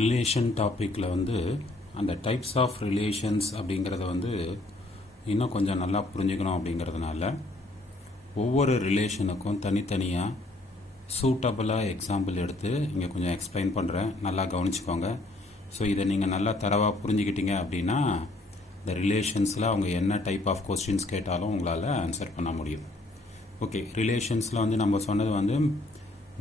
Relation டாப்பிக்கில் வந்து அந்த டைப்ஸ் ஆஃப் ரிலேஷன்ஸ் அப்படிங்கிறத வந்து இன்னும் கொஞ்சம் நல்லா புரிஞ்சுக்கணும் அப்படிங்கிறதுனால ஒவ்வொரு ரிலேஷனுக்கும் தனித்தனியாக சூட்டபுளாக எக்ஸாம்பிள் எடுத்து இங்கே கொஞ்சம் எக்ஸ்பிளைன் பண்ணுறேன், நல்லா கவனிச்சுக்கோங்க. ஸோ இதை நீங்கள் நல்லா தரவாக புரிஞ்சுக்கிட்டீங்க அப்படின்னா இந்த ரிலேஷன்ஸில் அவங்க என்ன டைப் ஆஃப் கொஸ்டின்ஸ் கேட்டாலும் உங்களால் ஆன்சர் பண்ண முடியும். ஓகே, ரிலேஷன்ஸில் வந்து நம்ம சொன்னது வந்து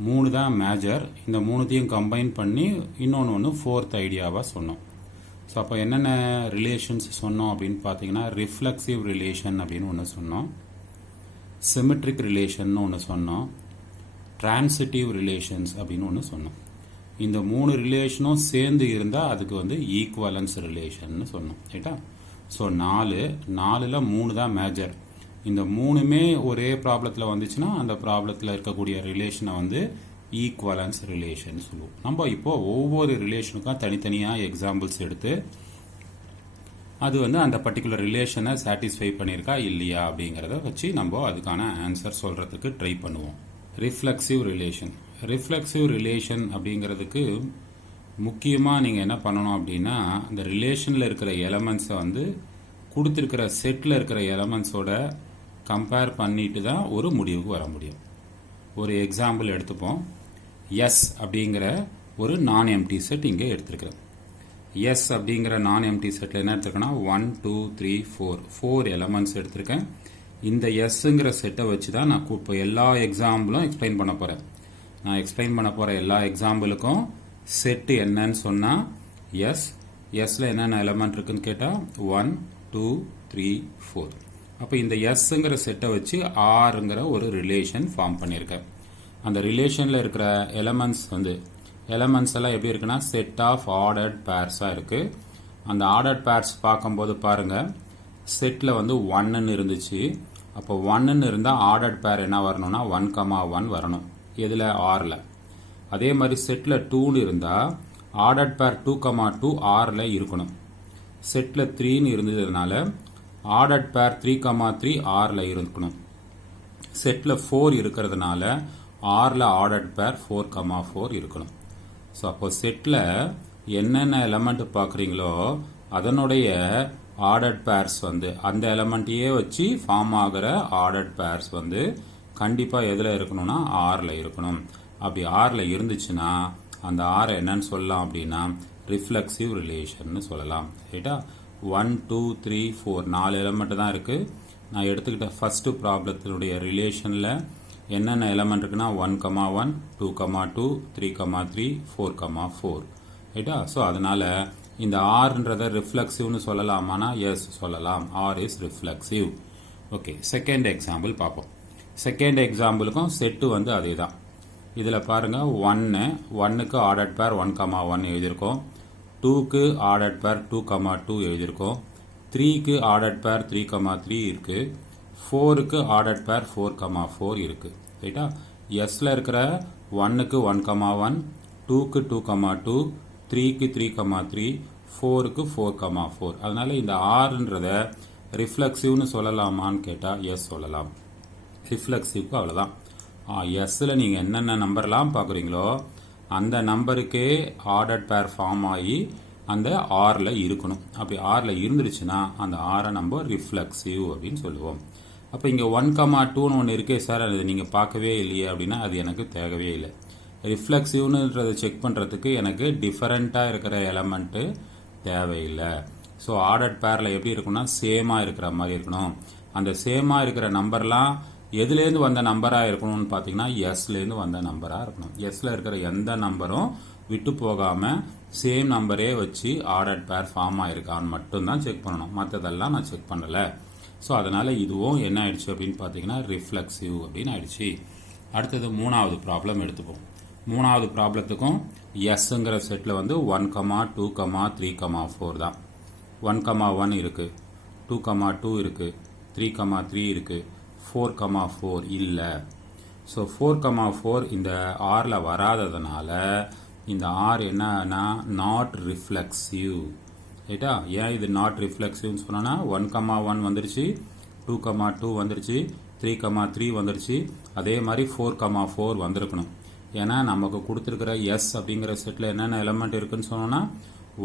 3 தான் மேஜர். இந்த 3த்தையும் கம்பைன் பண்ணி இன்னொன்று ஃபோர்த் ஐடியாவாக சொன்னோம். ஸோ அப்போ என்னென்ன ரிலேஷன்ஸ் சொன்னோம் அப்படின்னு பார்த்தீங்கன்னா, ரிஃப்ளெக்சிவ் ரிலேஷன் அப்படின்னு ஒன்று சொன்னோம், சிமெட்ரிக் ரிலேஷன் ஒன்று சொன்னோம், டிரான்சிட்டிவ் ரிலேஷன்ஸ் அப்படின்னு ஒன்று சொன்னோம். இந்த 3 ரிலேஷனும் சேர்ந்து இருந்தால் அதுக்கு வந்து ஈக்குவலன்ஸ் ரிலேஷன் சொன்னோம், ரைட்டா? ஸோ 4ல் 3 தான் மேஜர். இந்த 3மே ஒரே ப்ராப்ளத்தில் வந்துச்சுன்னா அந்த ப்ராப்ளத்தில் இருக்கக்கூடிய ரிலேஷனை வந்து ஈக்குவலன்ஸ் ரிலேஷன் சொல்லுவோம். நம்ம இப்போ ஒவ்வொரு ரிலேஷனுக்கும் தனித்தனியாக எக்ஸாம்பிள்ஸ் எடுத்து அது வந்து அந்த பர்டிகுலர் ரிலேஷனை சாட்டிஸ்ஃபை பண்ணியிருக்கா இல்லையா அப்படிங்கிறத வச்சு நம்ம அதுக்கான ஆன்சர் சொல்கிறதுக்கு ட்ரை பண்ணுவோம். ரிஃப்ளெக்சிவ் ரிலேஷன் அப்படிங்கிறதுக்கு முக்கியமாக நீங்கள் என்ன பண்ணணும் அப்படின்னா, அந்த ரிலேஷனில் இருக்கிற எலமெண்ட்ஸை வந்து கொடுத்துருக்கிற செட்டில் இருக்கிற எலமெண்ட்ஸோட கம்பேர் பண்ணிட்டு தான் ஒரு முடிவுக்கு வர முடியும். ஒரு எக்ஸாம்பிள் எடுத்துப்போம். எஸ் அப்படிங்கிற ஒரு நான் எம்டி செட் இங்கே எடுத்துருக்கிறேன். எஸ் அப்படிங்கிற நான் எம்டி செட்டில் என்ன எடுத்துருக்கேன்னா 1 2 3 4 எலமெண்ட்ஸ் எடுத்திருக்கேன். இந்த எஸ்ங்கிற செட்டை வச்சு தான் நான் இப்போ எல்லா எக்ஸாம்பிளும் எக்ஸ்பிளைன் பண்ண போகிறேன். நான் எக்ஸ்பிளைன் பண்ண போகிற எல்லா எக்ஸாம்பிளுக்கும் செட்டு என்னன்னு சொன்னால் எஸ்ல என்னென்ன எலமெண்ட் இருக்குன்னு கேட்டால் 1 2 3 4. அப்போ இந்த எஸ்ங்கிற செட்டை வச்சு ஆறுங்கிற ஒரு ரிலேஷன் ஃபார்ம் பண்ணியிருக்கேன். அந்த ரிலேஷனில் இருக்கிற எலமெண்ட்ஸ் எல்லாம் எப்படி இருக்குன்னா செட் ஆஃப் ஆர்டர்ட் பேர்ஸாக இருக்குது. அந்த ஆர்டர்ட் பேர்ஸ் பார்க்கும்போது பாருங்கள், செட்டில் வந்து 1ன்னு இருந்துச்சு. அப்போ 1ன்னு இருந்தால் ஆர்டர்ட் பேர் என்ன வரணும்னா 1,1 வரணும். எதில்? ஆரில். அதே மாதிரி செட்டில் 2ன்னு இருந்தால் ஆர்டர்ட் பேர் 2,2 ஆரில் இருக்கணும். செட்டில் 3ன்னு இருந்ததுனால ஆர்டர்ட் பேர் 3,3 ஆரில் இருக்கணும். செட்டில் 4 இருக்கிறதுனால ஆரில் ஆர்டர்ட் பேர் 4,4 இருக்கணும். ஸோ அப்போ செட்டில் என்னென்ன எலமெண்ட் பார்க்குறீங்களோ அதனுடைய ஆர்டர்ட் பேர்ஸ் வந்து அந்த எலமெண்ட்டையே வச்சு ஃபார்ம் ஆகிற ஆர்டர்ட் பேர்ஸ் வந்து கண்டிப்பாக எதில் இருக்கணும்னா ஆரில் இருக்கணும். அப்படி ஆரில் இருந்துச்சுன்னா அந்த ஆரை என்னன்னு சொல்லலாம் அப்படின்னா ரிஃப்ளெக்சிவ் ரிலேஷன் சொல்லலாம், ரைட்டா? 1 2 3 4 4 எலமெண்ட் தான் இருக்குது. நான் எடுத்துக்கிட்ட ஃபர்ஸ்ட் ப்ராப்ளத்தினுடைய ரிலேஷனில் என்னென்ன எலமெண்ட் இருக்குன்னா 1,1 2,2 3,3 4,4, ரைட்டா? ஸோ அதனால் இந்த ஆர்ன்றதை ரிஃப்ளெக்சிவ்னு சொல்லலாமானா எஸ் சொல்லலாம். R is reflexive. Okay, second example பார்ப்போம். செகண்ட் எக்ஸாம்பிளுக்கும் செட்டு வந்து அதே தான். இதில் பாருங்கள், 1க்கு ஆர்டர்ட் பேர் 1,1 எழுதியிருக்கோம். 2க்கு ஆர்டர்ட் பேர் 2,2 எழுதியிருக்கோம். 3க்கு ஆர்டர்ட் பேர் 3,3 இருக்குது. 4க்கு ஆர்டர்ட் பேர் 4,4 இருக்குது, ரைட்டா? எஸ்ல இருக்கிற 1க்கு 1,1, 2க்கு 2,2, 3க்கு 3,3, 4க்கு 4,4. அதனால இந்த ஆறுன்றத ரிஃப்ளெக்சிவ்னு சொல்லலாமான்னு கேட்டால் எஸ் சொல்லலாம். ரிஃப்ளெக்சிவ்க்கு அவ்வளோதான். எஸ்ஸில் நீங்கள் என்னென்ன நம்பர்லாம் பார்க்குறீங்களோ அந்த நம்பருக்கே ஆர்டர்ட் பேர் ஃபார்ம் ஆகி அந்த ஆரில் இருக்கணும். அப்படி ஆரில் இருந்துருச்சுன்னா அந்த ஆரை நம்ம ரிஃப்ளெக்சிவ் அப்படின்னு சொல்லுவோம். அப்போ இங்கே 1,2ன்னு ஒன்று இருக்கே சார், அது நீங்கள் பார்க்கவே இல்லையே அப்படின்னா அது எனக்கு தேவையே இல்லை. ரிஃப்ளெக்சிவ்னுன்றதை செக் பண்ணுறதுக்கு எனக்கு டிஃபரெண்ட்டாக இருக்கிற எலமெண்ட்டு தேவையில்லை. ஸோ ஆர்டர்ட் பேரில் எப்படி இருக்குன்னா சேமாக இருக்கிற மாதிரி இருக்கணும். அந்த சேமாக இருக்கிற நம்பர்லாம் எதுலேருந்து வந்த நம்பராக இருக்கணும்னு பார்த்தீங்கன்னா எஸ்லேருந்து வந்த நம்பராக இருக்கணும். எஸ்ல இருக்கிற எந்த நம்பரும் விட்டு போகாமல் சேம் நம்பரே வச்சு ஆர்டர்ட் பேர் ஃபார்ம் ஆயிருக்கான்னு மட்டும்தான் செக் பண்ணணும். மற்றதெல்லாம் நான் செக் பண்ணலை. ஸோ அதனால் இதுவும் என்ன ஆயிடுச்சு அப்படின்னு பார்த்தீங்கன்னா ரிஃப்ளெக்சிவ் அப்படின்னு ஆயிடுச்சு. அடுத்தது 3வது ப்ராப்ளம் எடுத்துப்போம். 3வது ப்ராப்ளத்துக்கும் எஸ்ங்கிற செட்டில் வந்து 1,2, 3,4 தான். 1,1 இருக்குது, 2,2 இருக்குது, 3,3 இருக்குது, 4,4 இல்லை. ஸோ 4,4 இந்த ஆரில் வராததுனால இந்த ஆர் என்னன்னா நாட் ரிஃப்ளெக்சிவ், ரைட்டா? ஏன் இது நாட் ரிஃப்ளெக்சிவ்னு சொன்னோன்னா 1,1 வந்துருச்சு, 2,2 வந்துருச்சு, 3,3 வந்துருச்சு, அதே மாதிரி 4,4 வந்திருக்கணும். ஏன்னா நமக்கு கொடுத்துருக்கிற எஸ் அப்படிங்கிற செட்டில் என்னென்ன எலமெண்ட் இருக்குன்னு சொன்னோம்னா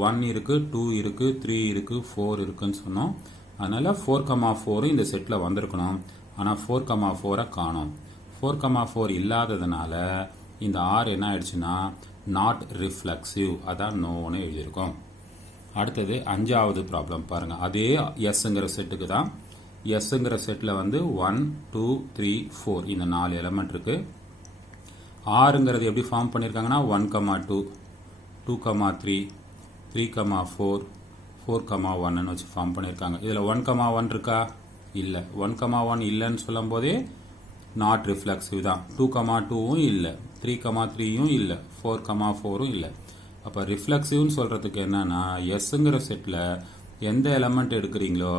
1 இருக்கு, 2 இருக்கு, 3 இருக்கு, 4 இருக்குன்னு சொன்னோம். அதனால 4,4 இந்த செட்டில் வந்திருக்கணும். ஆனால் 4,4 காணோம். 4,4 இல்லாததுனால இந்த ஆர் என்ன ஆயிடுச்சுன்னா நாட் ரிஃப்ளெக்சிவ், அதான் நோன்னு எழுதியிருக்கோம். அடுத்தது 5வது ப்ராப்ளம் பாருங்க. அதே எஸ்ங்கிற செட்டுக்கு தான். எஸ்ங்கிற செட்டில் வந்து 1, 2, 3, 4 இந்த 4 எலமெண்ட் இருக்கு. ஆறுங்கிறது எப்படி ஃபார்ம் பண்ணியிருக்காங்கன்னா 1,2, 2,3, 3,4, 4,1 வச்சு ஃபார்ம் பண்ணியிருக்காங்க. இதில் 1,1 இருக்கா? இல்லை. 1,1 இல்லைன்னு சொல்லும் போதே நாட் ரிஃப்ளெக்சிவ் தான். 2,2வும் இல்லை, 3,3யும் இல்லை, 4,4ம் இல்லை. அப்போ ரிஃப்ளெக்சிவ்னு சொல்கிறதுக்கு என்னன்னா எஸ்ங்கிற செட்டில் எந்த எலமெண்ட் எடுக்கிறீங்களோ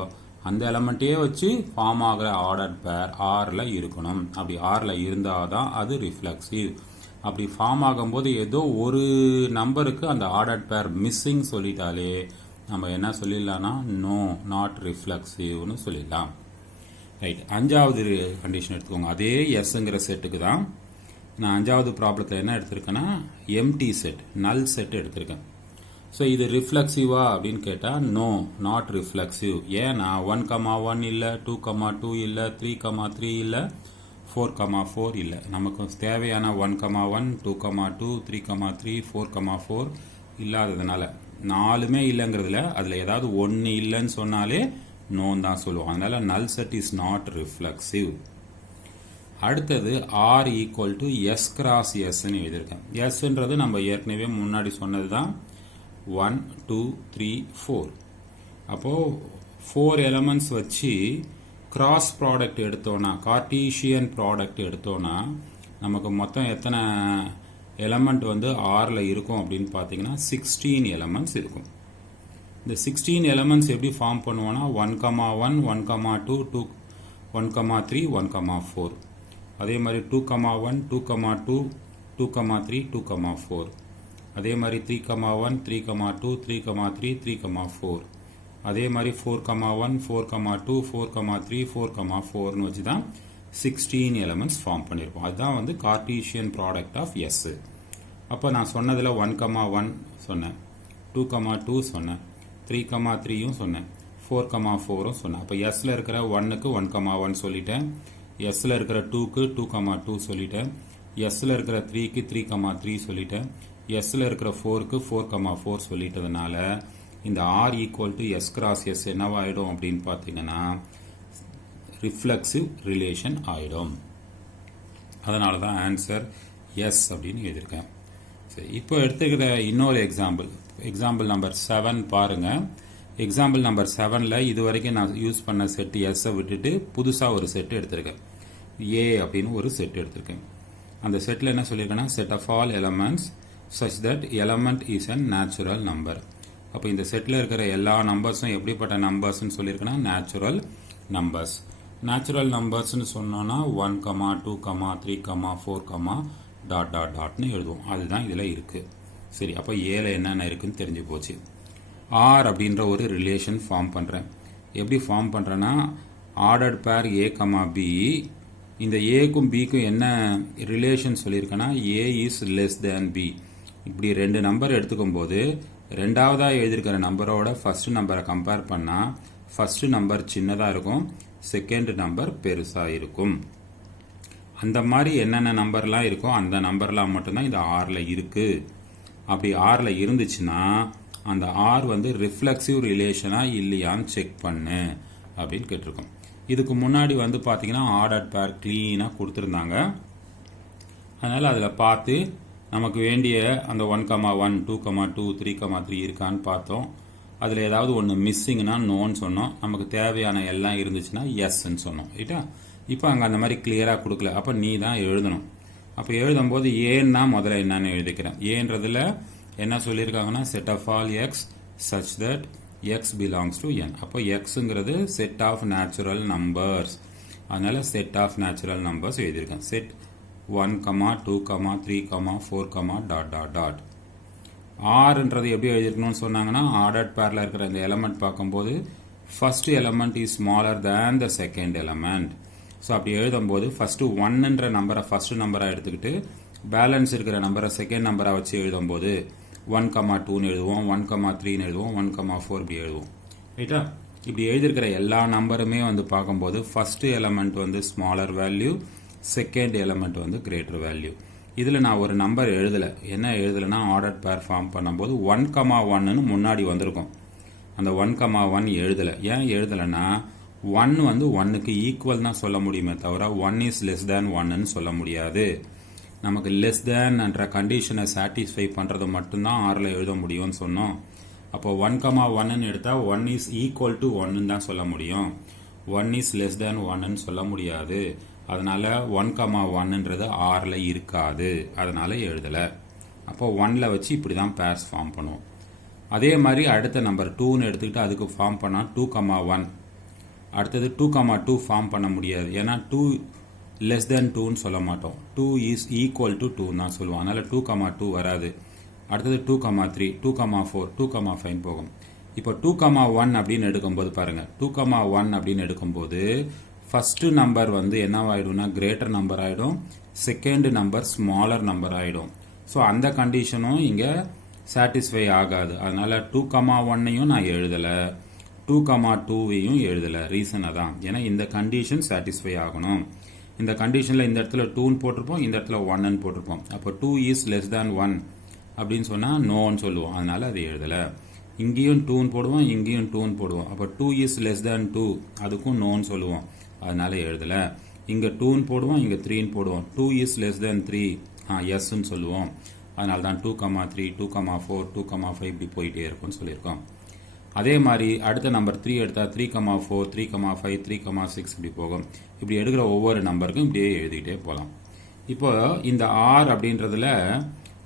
அந்த எலமெண்ட்டே வச்சு ஃபார்ம் ஆகிற ஆர்டர் பேர் ஆரில் இருக்கணும். அப்படி ஆரில் இருந்தால் தான் அது ரிஃப்ளெக்சிவ். அப்படி ஃபார்ம் ஆகும்போது ஏதோ ஒரு நம்பருக்கு அந்த ஆர்டர் பேர் மிஸ்ஸிங் சொல்லிட்டாலே நம்ம என்ன சொல்லிடலாம்னா நோ, நாட் ரிஃப்ளெக்சிவ்னு சொல்லிடலாம். ரைட். 5வது கண்டிஷன் எடுத்துக்கோங்க. அதே எஸ்ங்கிற செட்டுக்கு தான் நான் 5வது ப்ராப்ளத்தில் என்ன எடுத்திருக்கேன்னா எம்டி செட், நல் செட் எடுத்திருக்கேன். ஸோ இது ரிஃப்ளெக்சிவா அப்படின்னு கேட்டால் நோ, நாட் ரிஃப்ளெக்சிவ். ஏன்னா 1,1 இல்லை, 2,2 இல்லை, 3,3 இல்லை, 4,4 இல்லை. நமக்கு தேவையான 1,1, 2,2, 3,3, 4,4 இல்லாததுனால 4மே இல்லைங்கிறதுல அதில் ஏதாவது ஒன்று இல்லைன்னு சொன்னாலே நோன்னு தான் சொல்லுவோம். அதனால null set is not reflexive. அடுத்தது R equal to S cross எஸ்ன்னு எழுதியிருக்கேன். எஸ்ன்றது நம்ம ஏற்கனவே முன்னாடி சொன்னது தான். 1, 2, 3, 4. அப்போது 4 எலமெண்ட்ஸ் வச்சு கிராஸ் ப்ராடக்ட் எடுத்தோன்னா, கார்டீஷியன் ப்ராடக்ட் எடுத்தோன்னா நமக்கு மொத்தம் எத்தனை எலமெண்ட் வந்து ஆரில் இருக்கும் அப்படின்னு பார்த்தீங்கன்னா 16 எலமெண்ட்ஸ் இருக்கும். இந்த 16 எலமெண்ட்ஸ் எப்படி ஃபார்ம் பண்ணுவோன்னா 1,1, 1,2, 1,3, 1,4. அதே மாதிரி 2,1, 2,2, 2,3, 2,4. அதே மாதிரி 3,1, 3,2, 3,3, 3,4. அதே மாதிரி 4,1, 4,2, 4,3, 4,4ன்னு வச்சு தான் 16 எலமெண்ட்ஸ் ஃபார்ம் பண்ணியிருப்போம். அதுதான் வந்து கார்டீஷியன் ப்ராடக்ட் ஆஃப் எஸ். அப்போ நான் சொன்னதில் 1,1 சொன்னேன், 2,2 சொன்னேன், 3,3யும் சொன்னேன், 4,4ம் சொன்னேன். அப்போ எஸ்ல இருக்கிற 1க்கு 1,1 சொல்லிட்டேன், எஸ்ல இருக்கிற 2க்கு 2,2 சொல்லிட்டேன், எஸ்ல இருக்கிற 3க்கு 3,3 சொல்லிட்டேன், எஸ்ல இருக்கிற 4க்கு 4,4 சொல்லிட்டதுனால இந்த R equal to S cross S என்னவாயிடும் அப்படின்னு பார்த்தீங்கன்னா ரிஃப்ளெக்சிவ் ரிலேஷன் ஆயிடும். அதனால தான் ஆன்சர் எஸ் அப்படின்னு எழுதியிருக்கேன். சரி, இப்போ எடுத்துக்கிற இன்னொரு எக்ஸாம்பிள் நம்பர் 7 பாருங்க. எக்ஸாம்பிள் நம்பர் 7ல் இது வரைக்கும் நான் யூஸ் பண்ண செட் எஸ்ஸை விட்டுட்டு புதுசாக ஒரு செட் எடுத்திருக்கேன். ஏ அப்படின்னு ஒரு செட் எடுத்திருக்கேன். அந்த செட்டில் என்ன சொல்லியிருக்கேன்னா set of all elements such that element is a natural number. அப்போ இந்த செட்டில் இருக்கிற எல்லா நம்பர்ஸும் எப்படிப்பட்ட நம்பர்ஸ்ன்னு சொல்லியிருக்கேன்னா நேச்சுரல் நம்பர்ஸ். நேச்சுரல் நம்பர்ஸ்ன்னு சொன்னோன்னா 1, 2, 3, 4, டாட் டாட் டாட்னு எழுதுவோம். அதுதான் இதில் இருக்குது. சரி, அப்போ ஏல என்னென்ன இருக்குன்னு தெரிஞ்சு போச்சு. ஆர் அப்படின்ற ஒரு ரிலேஷன் ஃபார்ம் பண்ணுறேன். எப்படி ஃபார்ம் பண்ணுறேன்னா ஆர்டர்ட் பேர் ஏ கமா பி. இந்த ஏக்கும் பிக்கும் என்ன ரிலேஷன் சொல்லியிருக்கேன்னா A is less than B. இப்படி 2 நம்பர் எடுத்துக்கும் போது ரெண்டாவதாக எழுதியிருக்கிற நம்பரோட ஃபர்ஸ்ட் நம்பரை கம்பேர் பண்ணால் ஃபர்ஸ்ட் நம்பர் சின்னதாக இருக்கும், செகண்ட் நம்பர் பெருசாக இருக்கும். அந்த மாதிரி என்னென்ன நம்பர்லாம் இருக்கோ அந்த நம்பர்லாம் மட்டும்தான் இந்த ஆரில் இருக்குது. அப்படி ஆரில் இருந்துச்சுன்னா அந்த ஆர் வந்து ரிஃப்ளெக்சிவ் ரிலேஷனாக இல்லையான்னு செக் பண்ணு அப்படின்னு கேட்டிருக்கோம். இதுக்கு முன்னாடி வந்து பார்த்தீங்கன்னா ஆர்டர் பேர் க்ளீனாக கொடுத்துருந்தாங்க. அதனால் அதில் பார்த்து நமக்கு வேண்டிய அந்த 1,1, 2,2, 3,3 இருக்கான்னு பார்த்தோம். அதில் ஏதாவது ஒன்று மிஸ்ஸிங்னா நோன்னு சொன்னோம். நமக்கு தேவையான எல்லாம் இருந்துச்சுன்னா எஸ்ன்னு சொன்னோம். ரைட்டா? இப்போ அங்கே அந்த மாதிரி கிளியராக கொடுக்கல. அப்போ நீ தான் எழுதணும். அப்போ எழுதும்போது ஏன்னா முதல்ல என்னன்னு எழுதிக்கிறேன். ஏன்றதுல என்ன சொல்லியிருக்காங்கன்னா set of all X such that X belongs to N. அப்போ எக்ஸுங்கிறது செட் ஆஃப் நேச்சுரல் நம்பர்ஸ். அதனால செட் ஆஃப் நேச்சுரல் நம்பர்ஸ் எழுதியிருக்கேன். Set 1, 2, 3, 4 dot dot dot. ஆர்ன்றது எப்படி எழுதிருக்கணும்னு சொன்னாங்கன்னா ஆர்டர்ட் பேரில் இருக்கிற இந்த எலமெண்ட் பார்க்கும்போது first element is smaller than the second element. So அப்படி எழுதும்போது ஃபர்ஸ்ட் 1ன்ற நம்பரை ஃபர்ஸ்ட் நம்பராக எடுத்துக்கிட்டு பேலன்ஸ் இருக்கிற நம்பரை செகண்ட் நம்பராக வச்சு எழுதும்போது 1,2ன்னு எழுதுவோம், 1,3ன்னு எழுதுவோம், 1,4 இப்படி எழுதுவோம். ரைட்டா? இப்படி எழுதியிருக்கிற எல்லா நம்பருமே வந்து பார்க்கும்போது ஃபர்ஸ்ட் எலமெண்ட் வந்து ஸ்மாலர் வேல்யூ, செகண்ட் எலமெண்ட் வந்து கிரேட்டர் வேல்யூ. இதில் நான் ஒரு நம்பர் எழுதலை. என்ன எழுதலைன்னா ஆர்டர் பேர் ஃபார்ம் பண்ணும்போது 1,1ன்னு முன்னாடி வந்திருக்கும். அந்த 1,1 எழுதலை. ஏன் எழுதலைன்னா 1 வந்து 1க்கு ஈக்குவல் தான் சொல்ல முடியுமே தவிர 1 இஸ் லெஸ் தேன் 1ன்னு சொல்ல முடியாது. நமக்கு லெஸ் தேன் என்ற கண்டிஷனை சாட்டிஸ்ஃபை பண்ணுறது மட்டும்தான் ஆரில் எழுத முடியும்னு சொன்னோம். அப்போ 1,1ன்னு எடுத்தால் 1 இஸ் ஈக்குவல் டு 1ன்னு தான் சொல்ல முடியும். 1 இஸ் லெஸ் தேன் 1ன்னு சொல்ல முடியாது. அதனால 1,1ன்றது ஆரில் இருக்காது. அதனால எழுதலை. அப்போ 1ல் வச்சு இப்படி தான் பேர்ஸ் ஃபார்ம் பண்ணுவோம். அதே மாதிரி அடுத்த நம்பர் 2ன்னு எடுத்துக்கிட்டு அதுக்கு ஃபார்ம் பண்ணால் 2,1. அடுத்தது 2,2 ஃபார்ம் பண்ண முடியாது. ஏன்னா 2 லெஸ் தேன் 2ன்னு சொல்ல மாட்டோம். 2 இஸ் ஈக்குவல் டு 2 தான் சொல்லுவோம். அதனால 2,2 வராது. அடுத்தது 2,3, 2,4, 2,5 போகும். இப்போ 2,1 அப்படின்னு எடுக்கும்போது பாருங்க, 2,1 அப்படின்னு எடுக்கும்போது ஃபர்ஸ்ட் நம்பர் வந்து என்னவாயிடும்னா கிரேட்டர் நம்பர் ஆயிடும், செகண்ட் நம்பர் ஸ்மாலர் நம்பர் ஆயிடும். ஸோ அந்த கண்டிஷனும் இங்க சாட்டிஸ்ஃபை ஆகாது. அதனால 2,1யும் நான் எழுதலை, 2,2வையும் எழுதலை. ரீசன் அதான், ஏன்னா இந்த கண்டிஷன் சாட்டிஸ்ஃபை ஆகணும். இந்த கண்டிஷனில் இந்த இடத்துல 2ன்னு போட்டிருப்போம், இந்த இடத்துல 1ன்னு போட்டிருப்போம். அப்போ 2 இஸ் லெஸ் தேன் 1 அப்படின்னு சொன்னால் நோன்னு சொல்லுவோம். அதனால அது எழுதலை. இங்கேயும் 2ன்னு போடுவோம், இங்கேயும் 2ன்னு போடுவோம். அப்போ 2 இஸ் லெஸ் தேன் 2 அதுக்கும் நோன்னு சொல்லுவோம். அதனால எழுதலை. இங்கே 2ன்னு போடுவோம், இங்கே 3ன்னு போடுவோம். 2 இஸ் லெஸ் தேன் 3 எஸ்ன்னு சொல்லுவோம். அதனால தான் 2,3, 2,4, 2,5 இப்படி போயிட்டே இருக்கும்னு சொல்லியிருக்கோம். அதே மாதிரி அடுத்த நம்பர் 3 எடுத்தால் 3,4, 3,5, 3,6 இப்படி போகும். இப்படி எடுக்கிற ஒவ்வொரு நம்பருக்கும் இப்படியே எழுதிக்கிட்டே போகலாம். இப்போ இந்த R அப்படின்றதுல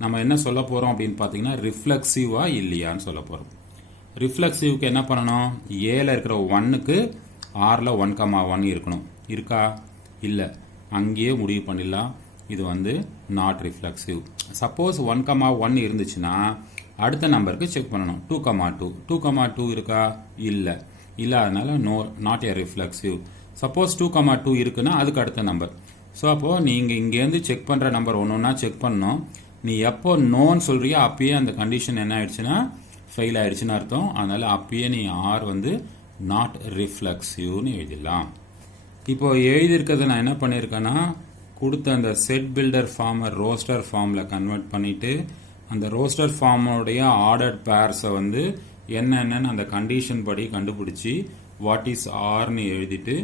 நம்ம என்ன சொல்ல போகிறோம் அப்படின்னு பார்த்தீங்கன்னா ரிஃப்ளெக்சிவா இல்லையான்னு சொல்ல போகிறோம். ரிஃப்ளெக்சிவ்க்கு என்ன பண்ணணும்? ஏல இருக்கிற 1க்கு ஆரில் 1,1 இருக்கணும். இருக்கா? இல்லை. அங்கேயே முடிவு பண்ணிடலாம். இது வந்து நாட் ரிஃப்ளெக்சிவ். சப்போஸ் 1,1 இருந்துச்சுன்னா அடுத்த நம்பருக்கு செக் பண்ணணும். 2,2. 2,2 இருக்கா? இல்லை. இல்லாதனால நாட் ஏ ரிஃப்ளெக்சிவ். சப்போஸ் 2,2 இருக்குன்னா அதுக்கு அடுத்த நம்பர். ஸோ அப்போது நீங்கள் இங்கேருந்து செக் பண்ணுற நம்பர் ஒன்று ஒன்றா செக் பண்ணணும். நீ எப்போ நோன்னு சொல்றியோ அப்பயே அந்த கண்டிஷன் என்ன ஆயிடுச்சுன்னா ஃபெயில் ஆயிடுச்சுன்னு அர்த்தம். அதனால அப்பயே நீ ஆர் வந்து நாட் ரிஃப்ளெக்சிவ்னு எழுதிடலாம். இப்போ எழுதியிருக்கிறத நான் என்ன பண்ணியிருக்கேன்னா கொடுத்த அந்த செட் பில்டர் ஃபார்மை ரோஸ்டர் ஃபார்மில் கன்வெர்ட் பண்ணிட்டு அந்த ரோஸ்டர் ஃபார்மோடைய ஆர்டர்ட் பேர்ஸை வந்து என்னென்னு அந்த கண்டிஷன் படி கண்டுபிடிச்சி வாட் இஸ் ஆர்னு எழுதிட்டு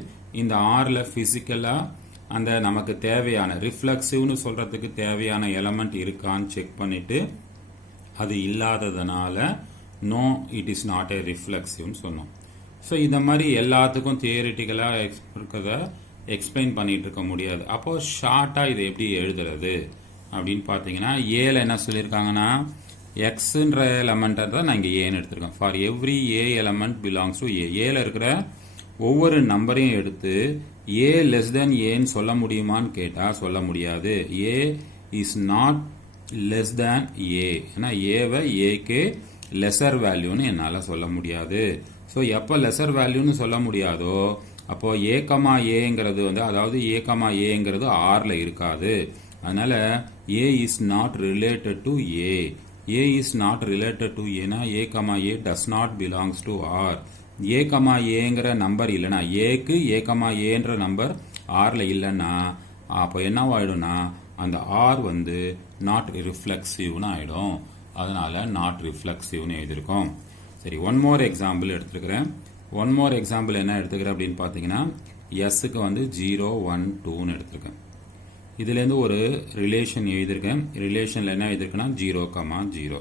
இந்த ஆரில் ஃபிசிக்கலாக அந்த நமக்கு தேவையான ரிஃப்ளெக்சிவ்னு சொல்கிறதுக்கு தேவையான எலமெண்ட் இருக்கான்னு செக் பண்ணிவிட்டு அது இல்லாததுனால நோ இட் இஸ் நாட் ஏ ரிஃப்ளெக்சிவ்னு சொன்னோம். ஸோ இந்த மாதிரி எல்லாத்துக்கும் தியரிட்டிக்கலாக இருக்கிறத எக்ஸ்பிளைன் பண்ணிட்டு இருக்க முடியாது. அப்போது ஷார்ட்டாக இதை எப்படி எழுதுறது அப்படின்னு பார்த்தீங்கன்னா ஏல என்ன சொல்லியிருக்காங்கன்னா எக்ஸுன்ற எலமெண்ட்டை நான் இங்கே ஏன்னு எடுத்திருக்கேன். For every A element belongs to A. ஏல இருக்கிற ஒவ்வொரு நம்பரையும் எடுத்து ஏ லெஸ் தென் ஏன்னு சொல்ல முடியுமான்னு கேட்டால் சொல்ல முடியாது. ஏ இஸ் நாட் லெஸ் தேன் ஏ. ஏன்னா ஏவை ஏக்கு லெசர் வேல்யூன்னு என்னால் சொல்ல முடியாது. ஸோ எப்போ லெசர் வேல்யூன்னு சொல்ல முடியாதோ அப்போ ஏ கமா ஏங்கிறது வந்து அதாவது ஏ கமா ஏங்கிறது ஆரில் இருக்காது. அதனால A is not related to A. A is not related to ஏன்னா A comma A does not belongs to R. A comma ஏங்கிற நம்பர் இல்லைன்னா ஏக்கு ஏ கமா ஏன்ற நம்பர் ஆரில் இல்லைன்னா அப்போ என்னவாயிடும்னா அந்த ஆர் வந்து நாட் ரிஃப்ளெக்சிவ்னு ஆயிடும். அதனால நாட் ரிஃப்ளெக்சிவ்னு எழுதியிருக்கோம். சரி, ஒன் மோர் எக்ஸாம்பிள் எடுத்துக்கிறேன். ஒன் மோர் எக்ஸாம்பிள் என்ன எடுத்துக்கிறேன் அப்படின்னு பார்த்தீங்கன்னா எஸ்ஸுக்கு வந்து 0, 1, 2ன்னு எடுத்திருக்கேன். இதுலேருந்து ஒரு ரிலேஷன் எழுதியிருக்கேன். ரிலேஷனில் என்ன எழுதியிருக்கேன்னா 0,0.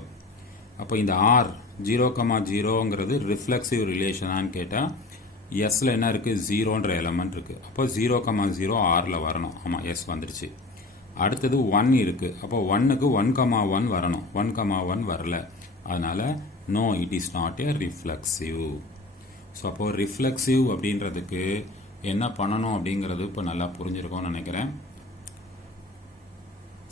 அப்போ இந்த ஆர் 0,0ங்கிறது ரிஃப்ளெக்சிவ் ரிலேஷனான்னு கேட்டால் எஸ்ல என்ன இருக்குது? 0ன்ற எலமெண்ட் இருக்குது. அப்போ 0,0 ஆரில் வரணும். ஆமாம், எஸ் வந்துருச்சு. அடுத்தது 1 இருக்குது. அப்போ 1க்கு 1,1 வரணும். 1,1 வரல. அதனால no it is not a reflexive. So அப்போ ரிஃப்ளெக்சிவ் அப்படின்றதுக்கு என்ன பண்ணணும் அப்படிங்கிறது இப்போ நல்லா புரிஞ்சிருக்கோம்னு நினைக்கிறேன்.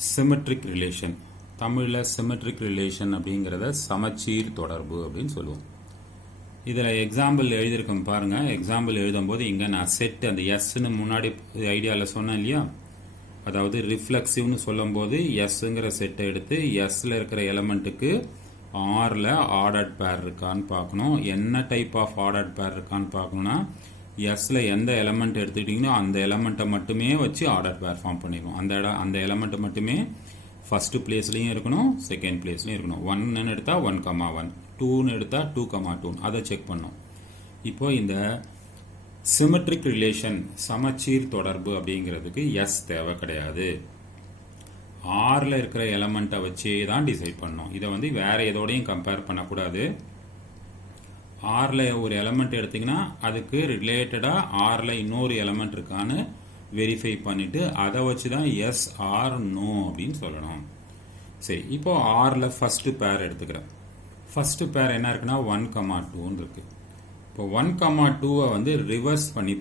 சிமெட்ரிக் ரிலேஷன், தமிழில் சிமெட்ரிக் ரிலேஷன் அப்படிங்கிறத சமச்சீர் தொடர்பு அப்படின்னு சொல்லுவோம். இதில் எக்ஸாம்பிள் எழுதியிருக்கோம் பாருங்கள். எக்ஸாம்பிள் எழுதும்போது இங்கே நான் செட் அந்த எஸ்ன்னு முன்னாடி ஐடியாவில் சொன்னேன் இல்லையா, அதாவது ரிஃப்ளெக்சிவ்னு சொல்லும்போது எஸ்ங்கிற செட்டை எடுத்து எஸ்ல இருக்கிற எலமெண்ட்டுக்கு ஆர்ல ஆர்டர்ட் பேர் இருக்கான்னு பார்க்கணும். என்ன டைப் ஆஃப் ஆர்டர்ட் பேர் இருக்கான்னு பார்க்கணும்னா எஸ்ல எந்த எலமெண்ட் எடுத்துக்கிட்டீங்களோ அந்த எலமெண்ட்டை மட்டுமே வச்சு ஆர்டர் பேர் ஃபார்ம் பண்ணிக்கணும். அந்த எலமெண்ட் மட்டுமே ஃபர்ஸ்ட் பிளேஸ்லையும் இருக்கணும், செகண்ட் பிளேஸ்லையும் இருக்கணும். 1ன்னு எடுத்தா 1,1, 2ன்னு எடுத்தா 2,2 அதை செக் பண்ணணும். இப்போ இந்த சிமெட்ரிக் ரிலேஷன் சமச்சீர் தொடர்பு அப்படிங்கிறதுக்கு எஸ் தேவை கிடையாது. ஆர்ல இருக்கிற எலமெண்ட்டை வச்சே தான் டிசைட் பண்ணணும். இதை வந்து வேற எதோடையும் கம்பேர் பண்ணக்கூடாது. ஆர்ல ஒரு எலமெண்ட் எடுத்தீங்கன்னா அதுக்கு ரிலேட்டடா ஆர்ல இன்னொரு எலமெண்ட் இருக்கான்னு வெரிஃபை பண்ணிட்டு அதை வச்சு தான் எஸ் ஆர் நோ அப்படின்னு சொல்லணும். சரி, இப்போ ஆர்ல ஃபர்ஸ்ட் பேர் எடுத்துக்கிறேன். ஃபர்ஸ்ட் பேர் என்ன இருக்குன்னா 1,2 இருக்கு. இப்போ 1,2 வந்து ரிவர்ஸ் பண்ணி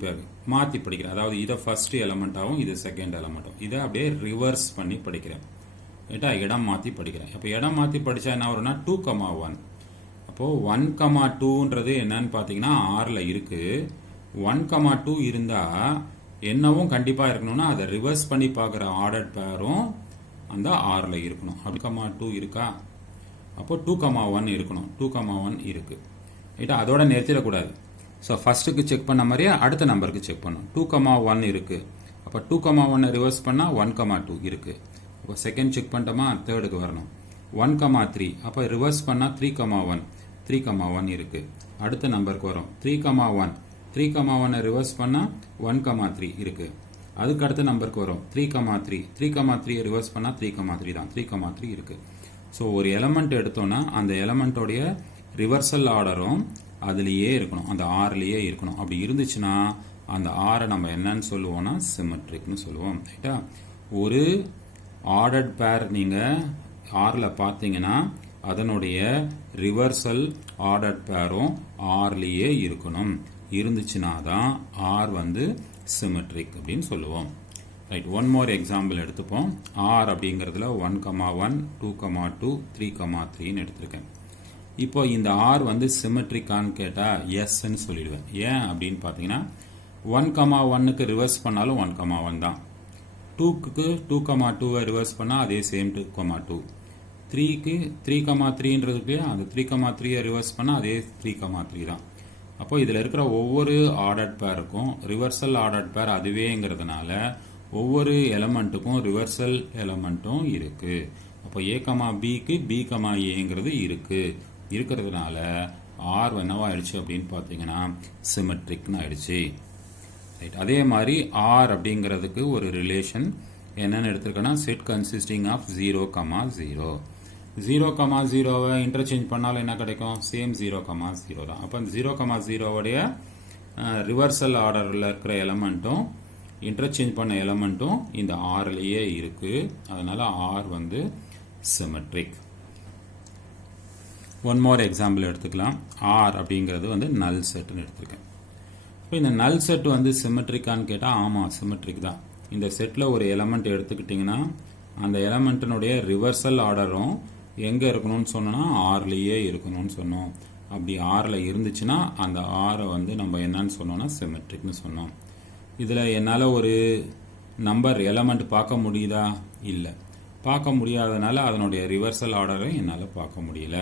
மாத்தி படிக்கிறேன். அதாவது இதை ஃபர்ஸ்ட் எலமெண்டாவும் இது செகண்ட் எலமெண்டாவும் இதை அப்படியே ரிவர்ஸ் பண்ணி படிக்கிறேன். இடம் மாத்தி படிக்கிறேன். அப்போ இடம் மாத்தி படிச்சா என்ன வரும்னா 2,1. அப்போ 1,2ன்றது என்னன்னு பாத்தீங்கன்னா ஆர்ல இருக்கு. 1,2 இருந்தா என்னவும் கண்டிப்பா இருக்கணும்னா அதை ரிவர்ஸ் பண்ணி பார்க்குற ஆர்டர் பேரும் அந்த ஆர்ல இருக்கணும். அப்படி 2 இருக்கா? அப்போ 2,1 இருக்கணும். 2,1 இருக்கு. அதோட நிறுத்திடக்கூடாது. ஸோ ஃபர்ஸ்ட்டுக்கு செக் பண்ண மாதிரியே அடுத்த நம்பருக்கு செக் பண்ணும். 2,1 இருக்கு. அப்போ 2,1 ரிவர்ஸ் பண்ணா 1,2 இருக்கு. அப்போ செகண்ட் செக் பண்ணிட்டோமா, தேர்டுக்கு வரணும். 1,3 அப்போ ரிவர்ஸ் பண்ணா 3,1, 3,1 இருக்கு. அடுத்த நம்பருக்கு வரும் 3,1, 3,1 ரிவர்ஸ் பண்ணா 1,3 இருக்கு. அதுக்கு அடுத்த நம்பருக்கு வரும் 3,3, 3,3 ரிவர்ஸ் பண்ணா 3,3 தான், 3,3 இருக்கு. ஸோ ஒரு எலமெண்ட் எடுத்தோம்னா அந்த எலமெண்டோடைய ரிவர்சல் ஆர்டரும் அதுலேயே இருக்கணும், அந்த ஆர்லேயே இருக்கணும். அப்படி இருந்துச்சுன்னா அந்த ஆரை நம்ம என்னன்னு சொல்லுவோம்னா சிமெட்ரிக்னு சொல்லுவோம். ரைட்டா? ஒரு ஆர்டர்ட் பேர் நீங்கள் ஆரில் பார்த்தீங்கன்னா அதனுடைய ரிவர்சல் ஆர்டர்ட் பேரும் ஆர்லேயே இருக்கணும். இருந்துச்சுன்னா தான் ஆர் வந்து சிமெட்ரிக் அப்படின்னு சொல்லுவோம். ரைட், ஒன் மோர் எக்ஸாம்பிள் எடுத்துப்போம். ஆர் அப்படிங்கிறதுல 1,1, 2,2, 3,3ன்னு எடுத்திருக்கேன். இப்போ இந்த ஆர் வந்து சிமெட்ரிக்கான்னு கேட்டால் எஸ்ன்னு சொல்லிடுவேன். ஏன் அப்படின்னு பார்த்தீங்கன்னா 1,1க்கு ரிவர்ஸ் பண்ணாலும் 1,1 தான். 2க்கு 2,2 ரிவர்ஸ் பண்ணால் அதே சேம் 2,2. 3க்கு 3,3ன்றதுக்கு அந்த 3,3 ரிவர்ஸ் பண்ணால் அதே 3,3 தான். அப்போ இதில் இருக்கிற ஒவ்வொரு ஆர்டர்ட் பேருக்கும் ரிவர்சல் ஆர்டர்ட் பேர் அதுவேங்கிறதுனால ஒவ்வொரு எலமெண்ட்டுக்கும் ரிவர்சல் எலமெண்ட்டும் இருக்கு. அப்போ A, Bக்கு B, Aங்கிறது இருக்கிறதுனால ஆர் என்னவா ஆயிடுச்சு அப்படின்னு பார்த்தீங்கன்னா சிமெட்ரிக்னு ஆயிடுச்சு. ரைட், அதே மாதிரி ஆர் அப்படிங்கிறதுக்கு ஒரு ரிலேஷன் என்னன்னு எடுத்துருக்கோன்னா செட் கன்சிஸ்டிங் ஆஃப் 0,0. 0,0வை இன்டர்சேஞ்ச் பண்ணாலும் என்ன கிடைக்கும்? சேம் 0,0 தான். அப்போ அந்த 0,0வுடைய ரிவர்சல் ஆர்டரில் இருக்கிற எலமெண்ட்டும் இன்டர்சேஞ்ச் பண்ண எலமெண்ட்டும் இந்த ஆர்லேயே இருக்கு. அதனால ஆர் வந்து சிமெட்ரிக். ஒன் மோர் எக்ஸாம்பிள் எடுத்துக்கலாம். ஆர் அப்படிங்கிறது வந்து நல் செட்னு எடுத்திருக்கேன். இப்போ இந்த நல் செட் வந்து சிமெட்ரிக்கான்னு கேட்டால் ஆமாம் சிமெட்ரிக் தான். இந்த செட்டில் ஒரு எலமெண்ட் எடுத்துக்கிட்டிங்கன்னா அந்த எலமெண்ட்டினுடைய ரிவர்சல் ஆர்டரும் எங்கே இருக்கணும்னு சொன்னோன்னா ஆர்லேயே இருக்கணும்னு சொன்னோம். அப்படி ஆரில் இருந்துச்சுன்னா அந்த ஆரை வந்து நம்ம என்னன்னு சொன்னோம்னா சிமெட்ரிக்னு சொன்னோம். இதில் என்னால் ஒரு நம்பர் எலமெண்ட் பார்க்க முடியுதா? இல்லை, பார்க்க முடியாதனால அதனுடைய ரிவர்சல் ஆர்டரை என்னால் பார்க்க முடியல.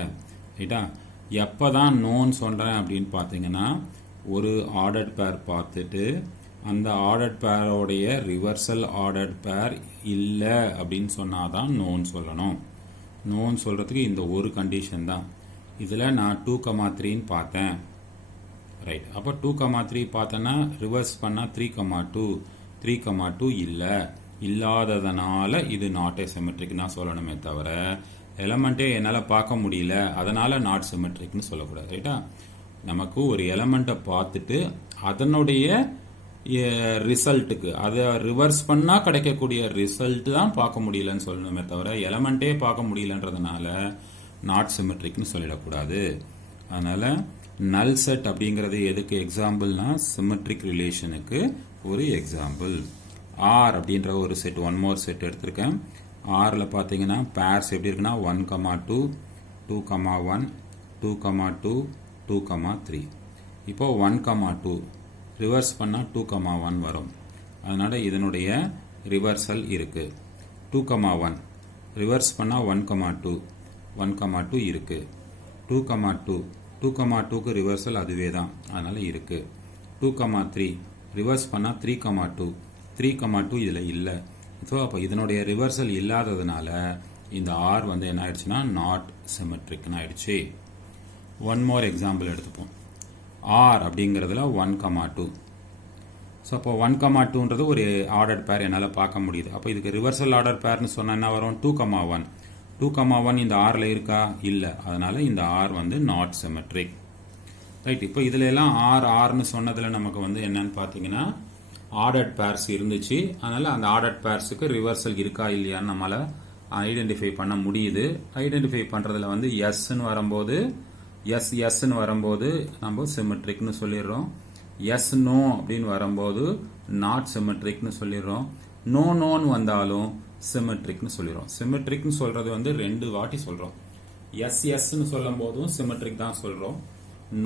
ரைட்டா? எப்போ தான் நோன்னு சொல்கிறேன் அப்படின்னு பார்த்தீங்கன்னா ஒரு ஆர்டர்ட் பேர் பார்த்துட்டு அந்த ஆர்டர்ட் பேரோடைய ரிவர்சல் ஆர்டர்ட் பேர் இல்லை அப்படின்னு சொன்னாதான் நோன்னு சொல்லணும். நோன்னு சொல்கிறதுக்கு இந்த ஒரு கண்டிஷன் தான். இதில் நான் 2,3ன்னு பார்த்தேன். ரைட், அப்போ 2,3 பார்த்தேன்னா ரிவர்ஸ் பண்ணால் 3,2, 3,2 இல்லை, இல்லாததுனால இது நாட் ஏ சிமெட்ரிக் தான் சொல்லணுமே தவிர எலமெண்ட்டே என்னால் பார்க்க முடியல அதனால நாட் சிமெட்ரிக்னு சொல்லக்கூடாது. ரைட்டா? நமக்கு ஒரு எலமெண்ட்டை பார்த்துட்டு அதனுடைய ரிசல்ட்டுக்கு அதை ரிவர்ஸ் பண்ணால் கிடைக்கக்கூடிய ரிசல்ட் தான் பார்க்க முடியலன்னு சொல்லணுமே தவிர எலமெண்ட்டே பார்க்க முடியலன்றதுனால நாட் சிமெட்ரிக்னு சொல்லிடக்கூடாது. அதனால நல் செட் அப்படிங்கிறது எதுக்கு எக்ஸாம்பிள்னா சிமெட்ரிக் ரிலேஷனுக்கு ஒரு எக்ஸாம்பிள். ஆர் அப்படின்ற ஒரு செட், ஒன் மோர் செட் எடுத்திருக்கேன். ஆரில் பார்த்தீங்கன்னா பேர்ஸ் எப்படி இருக்குன்னா 1,2, 2,1, 2,2, 2,3. இப்போ 1,2 ரிவர்ஸ் பண்ணால் 2,1 வரும். அதனால இதனுடைய ரிவர்சல் இருக்கு. 2,1 ரிவர்ஸ் பண்ணா 1,2 1,2 இருக்கு. 2,2 2,2க்கு ரிவர்சல் அதுவே தான், அதனால இருக்கு. 2,3 ரிவர்ஸ் பண்ணா 3,2 3,2 இதுல இல்ல. ஸோ அப்போ இதனுடைய ரிவர்சல் இல்லாததுனால இந்த R வந்து என்ன ஆயிடுச்சுன்னா நாட் சிமெட்ரிக்னு ஆயிடுச்சு. ஒன் மோர் எக்ஸாம்பிள் எடுத்துப்போம். R அப்படிங்கிறதுல 1,2. ஸோ அப்போ 1,2ன்றது ஒரு ஆர்டர் பேர் என்னால் பார்க்க முடியுது. அப்போ இதுக்கு ரிவர்சல் ஆர்டர் பேர்னு சொன்னால் என்ன வரும்? 2,1 2,1 இந்த ஆரில் இருக்கா? இல்லை. அதனால இந்த R வந்து நாட் சிமெட்ரிக். ரைட். இப்போ இதுல எல்லாம் ஆர்னு சொன்னதில் நமக்கு வந்து என்னன்னு பார்த்தீங்கன்னா ஆர்டர்ட் பேர்ஸ் இருந்துச்சு. அதனால அந்த ஆர்டர்ட் பேர்ஸுக்கு ரிவர்சல் இருக்கா இல்லையான்னு நம்மளால ஐடென்டிஃபை பண்ண முடியுது. ஐடென்டிஃபை பண்ணுறதுல வந்து எஸ்ன்னு வரும்போது எஸ்ன்னு வரும்போது நம்ம சிமெட்ரிக்னு சொல்லிடுறோம். எஸ் நோ அப்படின்னு வரும்போது நாட் சிமெட்ரிக்னு சொல்லிடுறோம். நோன்னு வந்தாலும் சிமெட்ரிக்னு சொல்லிடுறோம். சிமெட்ரிக்னு சொல்றது வந்து 2 வாட்டி சொல்றோம். எஸ்ன்னு சொல்லும் போதும் சிமெட்ரிக் தான் சொல்றோம்.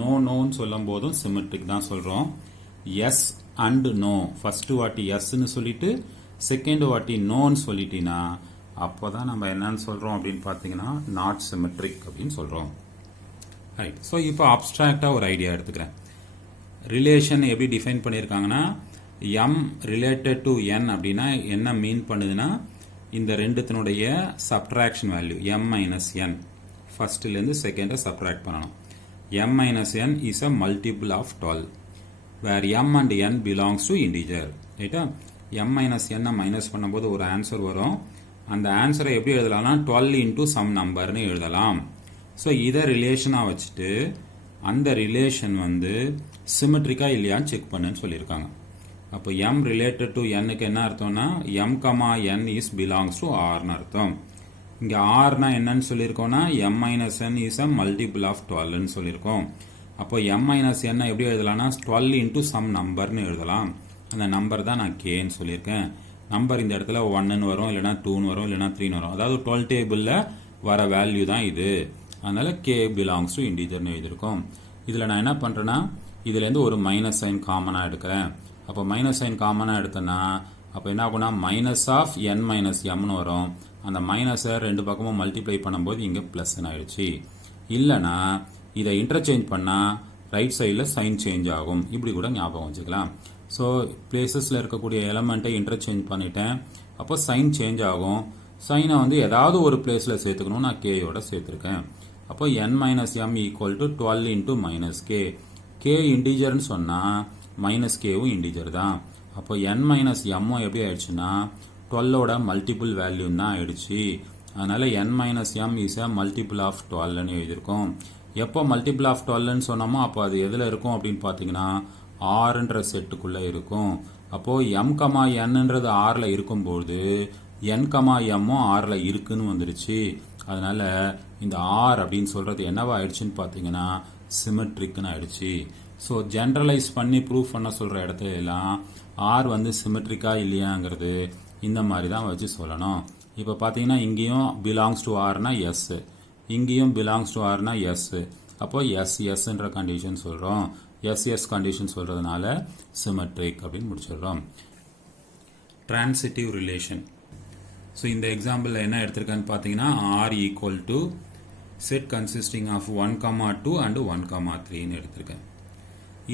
நோன்னு சொல்லும் போதும் சிமெட்ரிக் தான் சொல்றோம். எஸ் அண்ட் நோ ஃபர்ஸ்ட் வாட்டி எஸ்ன்னு சொல்லிட்டு செகண்ட் வாட்டி நோன்னு சொல்லிட்டீங்கன்னா அப்போதான் நம்ம என்னன்னு சொல்றோம் அப்படின்னு பார்த்தீங்கன்னா நாட் சிமெட்ரிக் அப்படின்னு சொல்றோம். ரைட். ஸோ இப்போ அப்டிராக்டா ஒரு ஐடியா எடுத்துக்கிறேன். ரிலேஷன் எப்படி டிஃபைன் பண்ணியிருக்காங்கன்னா m ரிலேட்டட் டு n அப்படின்னா என்ன மீன் பண்ணுதுன்னா இந்த ரெண்டுத்தினுடைய subtraction value m minus n ஃபர்ஸ்ட்லேருந்து செகண்டை சப்ட்ராக்ட் பண்ணணும். m minus n is a multiple of 12 where m and n belongs to integer. ரைட்டா? m மைனஸ் n மைனஸ் பண்ணும்போது ஒரு ஆன்சர் வரும். அந்த ஆன்சரை எப்படி எழுதலாம்னா 12 இன்டூ சம் நம்பர்னு எழுதலாம். ஸோ இதை ரிலேஷனாக வச்சுட்டு அந்த ரிலேஷன் வந்து சிமெட்ரிக்கா இல்லையான்னு செக் பண்ணுன்னு சொல்லியிருக்காங்க. அப்போ m ரிலேட்டட் டு nக்கு என்ன அர்த்தம்னா m, n is belongs to ஆர்னு அர்த்தம். இங்கே ஆர்னா என்னன்னு சொல்லியிருக்கோம்னா m minus n is a multiple of 12ன்னு சொல்லியிருக்கோம். அப்போ m மைனஸ் n எப்படி எழுதலாம்னா 12 இன்டூ சம் நம்பர்னு எழுதலாம். அந்த நம்பர் தான் நான் கேன்னு சொல்லியிருக்கேன். நம்பர் இந்த இடத்துல 1ன்னு வரும், இல்லைனா 2ன்னு வரும், இல்லைனா 3ன்னு வரும். அதாவது 12 டேபிளில் வர வேல்யூ தான் இது. அதனால k பிலாங்ஸ் டு இன்டிஜர்னு எழுதியிருக்கோம். இதில் நான் என்ன பண்ணுறேன்னா இதுலேருந்து ஒரு மைனஸ் சைன் காமனாக எடுக்கிறேன். அப்போ மைனஸ் சைன் காமனாக எடுத்தேன்னா அப்போ என்ன ஆகும்னா மைனஸ் ஆஃப் n மைனஸ் mனு வரும். அந்த மைனஸை ரெண்டு பக்கமும் மல்டிப்ளை பண்ணும்போது இங்கே ப்ளஸ்ன்னு ஆயிடுச்சு. இல்லைனா இதை இன்டர்சேஞ்ச் பண்ணால் ரைட் சைடில் சைன் சேஞ்ச் ஆகும். இப்படி கூட ஞாபகம் வச்சுக்கலாம். ஸோ பிளேசஸில் இருக்கக்கூடிய எலமெண்ட்டை இன்டர்சேஞ்ச் பண்ணிட்டேன். அப்போ சைன் சேஞ்ச் ஆகும். சைனை வந்து ஏதாவது ஒரு பிளேஸில் சேர்த்துக்கணும். நான் கேயோட சேர்த்துருக்கேன். அப்போ n minus m equal to 12 into minus K. K இன்டிஜர்னு சொன்னால் மைனஸ் கேவும் இன்டிஜர் தான். அப்போ n மைனஸ் எம்மும் எப்படி ஆயிடுச்சுன்னா 12ஓட மல்டிபிள் வேல்யூன்னு தான் ஆயிடுச்சு. அதனால n minus m is a multiple of 12ன்னு எழுதியிருக்கோம். எப்போ மல்டிபிள் ஆஃப் 12ன்னு சொன்னோமோ அப்போ அது எதில் இருக்கும் அப்படின்னு பார்த்தீங்கன்னா ஆறுன்ற செட்டுக்குள்ளே இருக்கும். அப்போது m, nன்றது ஆறில் இருக்கும்போது n, mமும் ஆறில் இருக்குன்னு வந்துருச்சு. அதனால இந்த R அப்படின்னு சொல்றது என்னவா ஆயிடுச்சுன்னு பார்த்தீங்கன்னா சிமெட்ரிக்னு ஆயிடுச்சு. ஸோ ஜென்ரலைஸ் பண்ணி ப்ரூவ் பண்ண சொல்ற இடத்துல எல்லாம் R வந்து சிமெட்ரிக்கா இல்லையாங்கிறது இந்த மாதிரி தான் வச்சு சொல்லணும். இப்போ பார்த்தீங்கன்னா இங்கேயும் பிலாங்ஸ் டு ஆர்னா எஸ், இங்கேயும் பிலாங்ஸ் டு ஆர்னா எஸ். அப்போ எஸ்ன்ற கண்டிஷன் சொல்றோம். எஸ் கண்டிஷன் சொல்றதுனால சிமெட்ரிக் அப்படின்னு முடிச்சிடுறோம். Transitive relation. ஸோ இந்த எக்ஸாம்பிளில் என்ன எடுத்திருக்கான்னு பார்த்தீங்கன்னா R equal to set consisting of 1,2 and 1,3ன்னு எடுத்திருக்கேன்.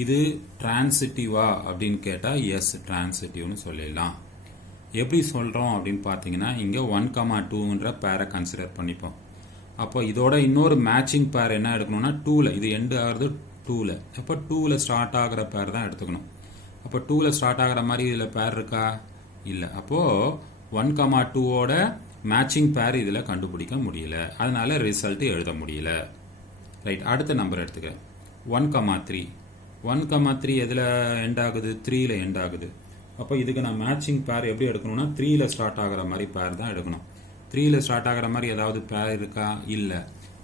இது டிரான்சிட்டிவா அப்படின்னு கேட்டால் எஸ் டிரான்சிட்டிவ்னு சொல்லிடலாம். எப்படி சொல்கிறோம் அப்படின்னு பார்த்தீங்கன்னா இங்கே 1,2ன்ற பேரை கன்சிடர் பண்ணிப்போம். அப்போ இதோட இன்னொரு மேட்சிங் பேர் என்ன எடுக்கணும்னா 2ல், இது எண்டு ஆகிறது 2ல். அப்போ 2ல் ஸ்டார்ட் ஆகிற பேர் தான் எடுத்துக்கணும். அப்போ 2ல் ஸ்டார்ட் ஆகிற மாதிரி இதில் பேர் இருக்கா? இல்லை. அப்போது 1,2ஓட மேட்சிங் பேர் இதில் கண்டுபிடிக்க முடியல. அதனால ரிசல்ட் எழுத முடியல. ரைட். அடுத்த நம்பர் எடுத்துக்கிறேன் 1,3. 1,3 எதில் எண்ட் ஆகுது? 3ல் எண்ட் ஆகுது. அப்போ இதுக்கு நான் மேட்சிங் பேர் எப்படி எடுக்கணும்னா 3ல் ஸ்டார்ட் ஆகிற மாதிரி பேர் தான் எடுக்கணும். 3ல் ஸ்டார்ட் ஆகிற மாதிரி ஏதாவது பேர் இருக்கா? இல்லை.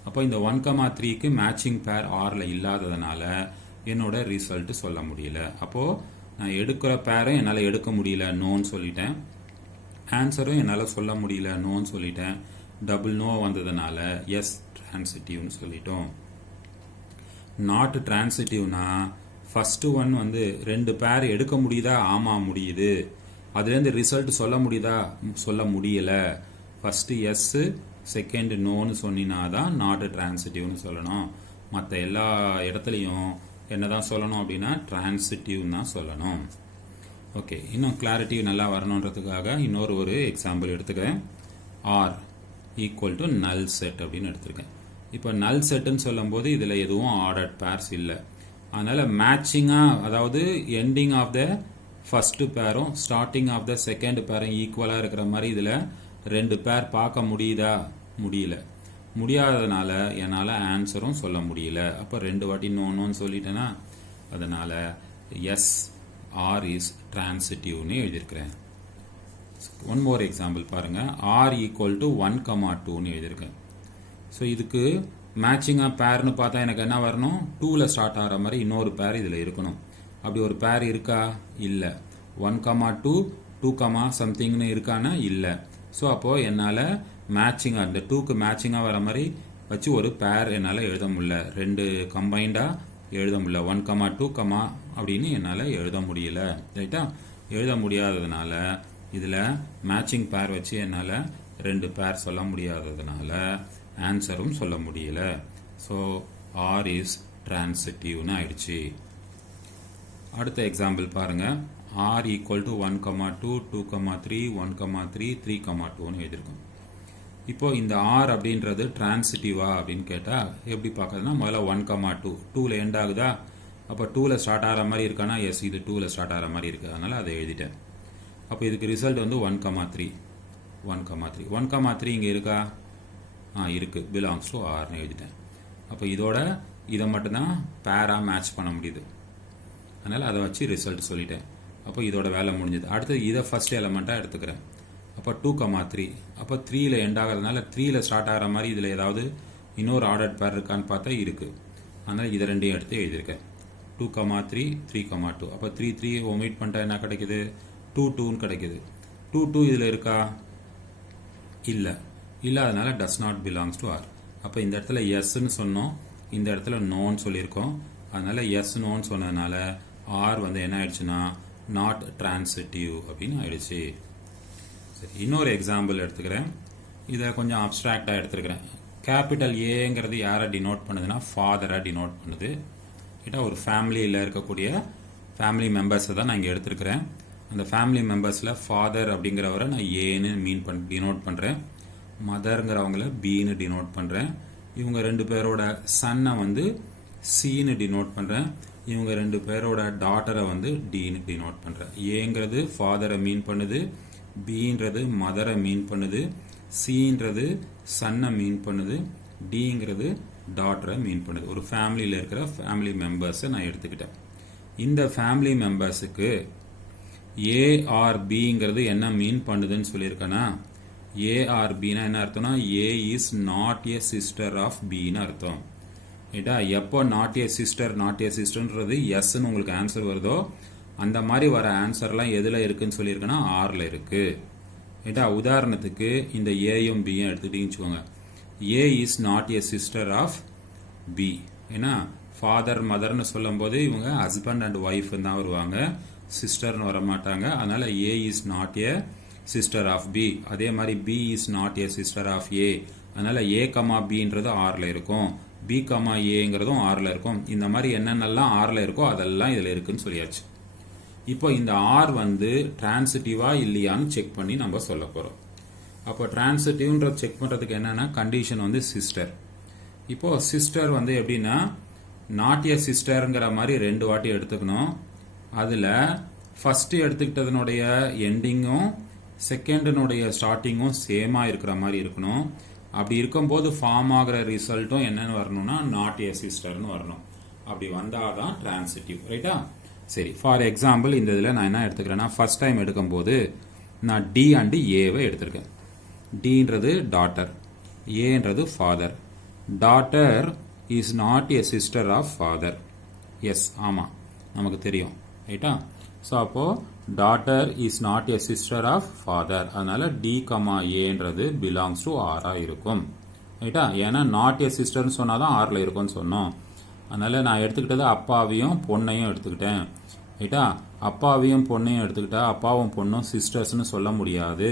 அப்போ இந்த 1,3க்கு மேட்சிங் பேர் ஆரில் இல்லாததுனால என்னோட ரிசல்ட் சொல்ல முடியல. அப்போது நான் எடுக்கிற பேரை என்னால் எடுக்க முடியல, நோன்னு சொல்லிட்டேன். ஆன்சரும் என்னால் சொல்ல முடியல, நோன்னு சொல்லிட்டேன். டபுள் நோ வந்ததுனால எஸ் டிரான்சிட்டிவ்னு சொல்லிட்டோம். நாட் டிரான்சிட்டிவ்னா ஃபர்ஸ்ட் ஒன் வந்து ரெண்டு பேர் எடுக்க முடியுதா? ஆமாம் முடியுது. அதுலேருந்து ரிசல்ட் சொல்ல முடியுதா? சொல்ல முடியல. ஃபர்ஸ்ட் எஸ் செகண்ட் நோன்னு சொன்னா தான் நாட் டிரான்சிட்டிவ்னு சொல்லணும். மற்ற எல்லா இடத்துலையும் என்னதான் சொல்லணும் அப்படின்னா டிரான்சிட்டிவ் தான் சொல்லணும். ஓகே, இன்னும் கிளாரிட்டி நல்லா வரணுன்றதுக்காக இன்னொரு ஒரு எக்ஸாம்பிள் எடுத்துக்கிறேன். R equal to null set அப்படின்னு எடுத்திருக்கேன். இப்போ நல் செட்டுன்னு சொல்லும்போது இதில் எதுவும் ஆர்டர்ட் பேர்ஸ் இல்லை. அதனால மேட்சிங்காக, அதாவது எண்டிங் ஆஃப் த ஃபர்ஸ்ட் பேரும் ஸ்டார்டிங் ஆஃப் த செகண்ட் பேரும் ஈக்குவலாக இருக்கிற மாதிரி இதில் ரெண்டு பேர் பார்க்க முடியுதா? முடியல. முடியாததுனால என்னால் ஆன்சரும் சொல்ல முடியல. அப்போ ரெண்டு வாட்டி நோன்னு சொல்லிட்டேன்னா அதனால் எஸ் ஆர் இஸ் டிரான்சிட்டிவ்னு எழுதியிருக்கிறேன். ஒன் மோர் எக்ஸாம்பிள் பாருங்க. ஆர் ஈக்குவல் டு 1,2ன்னு எழுதியிருக்கேன். ஸோ இதுக்கு மேட்சிங்காக பேர்னு பார்த்தா எனக்கு என்ன வரணும்? 2ல் ஸ்டார்ட் ஆகிற மாதிரி இன்னொரு பேர் இதில் இருக்கணும். அப்படி ஒரு பேர் இருக்கா? இல்லை. 1,2 2, சம்திங்னு இருக்கானா? இல்லை. ஸோ அப்போது என்னால் மேட்சிங்காக இந்த 2க்கு மேட்சிங்காக வர மாதிரி வச்சு ஒரு பேர் என்னால் எழுத முடியல. ரெண்டு கம்பைண்டாக எழுத முடியல. 1,2, அப்படின்னு என்னால் எழுத முடியல. ரைட்டா? எழுத முடியாததுனால இதில் மேட்சிங் பேர் வச்சு என்னால் ரெண்டு பேர் சொல்ல முடியாததுனால ஆன்சரும் சொல்ல முடியல. ஸோ ஆர் இஸ் டிரான்சிட்டிவ்னு ஆயிடுச்சு. அடுத்த எக்ஸாம்பிள் பாருங்க. ஆர் ஈக்குவல் டு 1,2 2,3 1,3 3,2ன்னு எழுதியிருக்கோம். இப்போ இந்த ஆர் அப்படின்றது டிரான்சிட்டிவா அப்படின்னு கேட்டால் எப்படி பார்க்கறதுனா முதல்ல 1,2 2ல் எண்ட் ஆகுதா? அப்போ 2ல் ஸ்டார்ட் ஆகிற மாதிரி இருக்கானா? எஸ், இது 2ல் ஸ்டார்ட் ஆகிற மாதிரி இருக்குது. அதனால் அதை எழுதிட்டேன். அப்போ இதுக்கு ரிசல்ட் வந்து 1,3 1,3 1,3 இங்கே இருக்கா? இருக்கு. பிலாங்ஸ் டு ஆர்னு எழுதிட்டேன். அப்போ இதோட இதை மட்டும்தான் பேரா மேட்ச் பண்ண முடியுது. அதனால் அதை வச்சு ரிசல்ட் சொல்லிட்டேன். அப்போ இதோட வேலை முடிஞ்சது. அடுத்து இதை ஃபர்ஸ்ட் எலமெண்ட்டாக எடுத்துக்கிறேன். அப்போ 2,3 அப்போ 3ல் எண்ட் ஆகிறதுனால 3ல் ஸ்டார்ட் ஆகிற மாதிரி இதில் ஏதாவது இன்னொரு ஆர்டர் பேர் இருக்கான்னு பார்த்தா இருக்குது. அதனால் இதை ரெண்டையும் எடுத்து எழுதியிருக்கேன். 2,3 3,2 அப்போ 3 3 ஒமிட் பண்ணிட்டா என்ன கிடைக்குது? 2 2ன்னு கிடைக்குது. 2 2 இதில் இருக்கா? இல்லை. இல்லாதனால does not belongs to R. அப்போ இந்த இடத்துல எஸ்ன்னு சொன்னோம், இந்த இடத்துல நோன்னு சொல்லியிருக்கோம். அதனால எஸ் நோன்னு சொன்னதுனால ஆர் வந்து என்ன ஆயிடுச்சுன்னா நாட் டிரான்சிட்டிவ் அப்படின்னு ஆயிடுச்சு. சரி, இன்னொரு எக்ஸாம்பிள் எடுத்துக்கிறேன். இதை கொஞ்சம் அப்ட்ராக்டாக எடுத்துருக்கிறேன். கேபிட்டல் ஏங்கிறது யாரை டினோட் பண்ணுதுன்னா ஃபாதரை டினோட் பண்ணுது. கிட்ட ஒரு ஃபேமிலியில் இருக்கக்கூடிய ஃபேமிலி மெம்பர்ஸை தான் நான் இங்கே எடுத்துருக்கிறேன். அந்த ஃபேமிலி மெம்பர்ஸில் ஃபாதர் அப்படிங்கிறவரை நான் ஏன்னு டினோட் பண்ணுறேன். மதருங்கிறவங்கள பின்னு டினோட் பண்ணுறேன். இவங்க ரெண்டு பேரோட சன்னை வந்து சின்னு டினோட் பண்ணுறேன். இவங்க ரெண்டு பேரோட டாட்டரை வந்து டின்னு டினோட் பண்ணுறேன். ஏங்கிறது ஃபாதரை மீன் பண்ணுது, பின்றது மதரை மீன் பண்ணுது, சின்றது சன்னை மீன் பண்ணுது, டிங்கிறது டாட்டரை மீன் பண்ணுது. ஒரு ஃபேமிலியில் இருக்கிற ஃபேமிலி மெம்பர்ஸை நான் எடுத்துக்கிட்டேன். இந்த ஃபேமிலி மெம்பர்ஸுக்கு ஏ ஆர் பிங்கிறது என்ன மீன் பண்ணுதுன்னு சொல்லியிருக்கேன்னா, ஏ ஆர் பின்னா என்ன அர்த்தம்னா A is not a sister of பின்னு அர்த்தம். ரைட்டா? எப்போ நாட் ஏ சிஸ்டர்ன்றது எஸ்ன்னு உங்களுக்கு ஆன்சர் வருதோ அந்த மாதிரி வர ஆன்சர்லாம் எதில் இருக்குன்னு சொல்லியிருக்கேன்னா ஆரில் இருக்குது. ரைட்டா? உதாரணத்துக்கு இந்த ஏயும் பியும் எடுத்துக்கிட்டீங்கன்னு வச்சுக்கோங்க. A is not a sister of B. ஏன்னா ஃபாதர் மதர்னு சொல்லும் போது இவங்க ஹஸ்பண்ட் அண்ட் ஒய்ஃப் தான் வருவாங்க, சிஸ்டர்னு வர மாட்டாங்க. அதனால A is not a sister of B. அதே மாதிரி B is not a sister of A. அதனால ஏ கமா பின்றது ஆரில் இருக்கும், பி கமா ஏங்கிறதும் ஆரில் இருக்கும். இந்த மாதிரி என்னென்னலாம் ஆரில் இருக்கோ அதெல்லாம் இதில் இருக்குன்னு சொல்லியாச்சு. இப்போ இந்த ஆர் வந்து டிரான்சிட்டிவா இல்லையான்னு செக் பண்ணி நம்ம சொல்ல போகிறோம். அப்போ டிரான்சிட்டிவ்ன்ற செக் பண்ணுறதுக்கு என்னன்னா கண்டிஷன் வந்து சிஸ்டர். இப்போ சிஸ்டர் வந்து எப்படின்னா நாட் ஏ சிஸ்டருங்கிற மாதிரி ரெண்டு வாட்டி எடுத்துக்கணும். அதில் ஃபர்ஸ்ட் எடுத்துக்கிட்டதனுடைய எண்டிங்கும் செகண்டினுடைய ஸ்டார்டிங்கும் சேமாக இருக்கிற மாதிரி இருக்கணும். அப்படி இருக்கும்போது ஃபார்ம் ஆகிற ரிசல்ட்டும் என்னன்னு வரணும்னா நாட் ஏ சிஸ்டர்னு வரணும். அப்படி வந்தால் தான் டிரான்சிட்டிவ். ரைட்டா? சரி, ஃபார் எக்ஸாம்பிள் இந்த இதில் நான் என்ன எடுத்துக்கிறேன்னா ஃபர்ஸ்ட் டைம் எடுக்கும்போது நான் டி அண்டு ஏவை எடுத்திருக்கேன். டின்றது டாட்டர், ஏன்றது father. Daughter is not a sister of father. Yes, ஆமாம், நமக்கு தெரியும். ரைட்டா? ஸோ அப்போது daughter is not a sister of father. அதனால டி கமா ஏன்றது பிலாங்ஸ் டு ஆராக இருக்கும். ரைட்டா? ஏன்னா நாட் ஏ சிஸ்டர்னு சொன்னால் தான் ஆரில் இருக்கும்னு சொன்னோம். அதனால நான் எடுத்துக்கிட்டது அப்பாவையும் பொண்ணையும் எடுத்துக்கிட்டேன். ரைட்டா? அப்பாவையும் பொண்ணையும் எடுத்துக்கிட்டா அப்பாவும் பொண்ணும் சிஸ்டர்ஸ்னு சொல்ல முடியாது.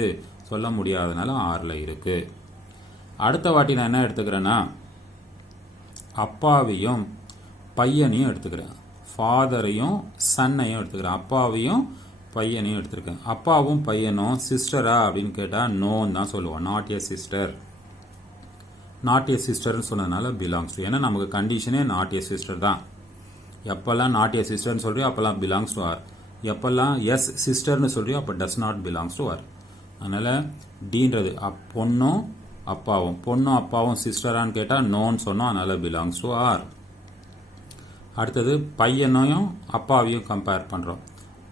சொல்ல முடியாதனால ஆறில் இருக்கு. அடுத்த வாட்டி நான் என்ன எடுத்துக்கிறேன்னா அப்பாவையும் பையனையும் எடுத்துக்கிறேன். ஃபாதரையும் சன்னையும் எடுத்துக்கிறேன். அப்பாவையும் பையனையும் எடுத்துருக்கேன். அப்பாவும் பையனும் சிஸ்டரா அப்படின்னு கேட்டால் நோன்னு தான் சொல்லுவோம். Not a sister. Not a சிஸ்டர்னு சொன்னதுனால பிலாங்ஸ் டு. ஏன்னா நமக்கு கண்டிஷனே நாட் ஏ சிஸ்டர் தான். எப்பெல்லாம் நாட் ஏ சிஸ்டர்னு சொல்றியோ அப்பெல்லாம் பிலாங்ஸ் டு ஆர். எப்பெல்லாம் எஸ் சிஸ்டர்னு சொல்றியோ அப்போ does not belongs to R. அதனால டீன்றது பொண்ணும் அப்பாவும். பொண்ணும் அப்பாவும் சிஸ்டரான்னு கேட்டால் நோன்னு சொன்னோம். அதனால பிலாங்ஸ் டு ஆர். அடுத்தது பையனையும் அப்பாவையும் கம்பேர் பண்ணுறோம்.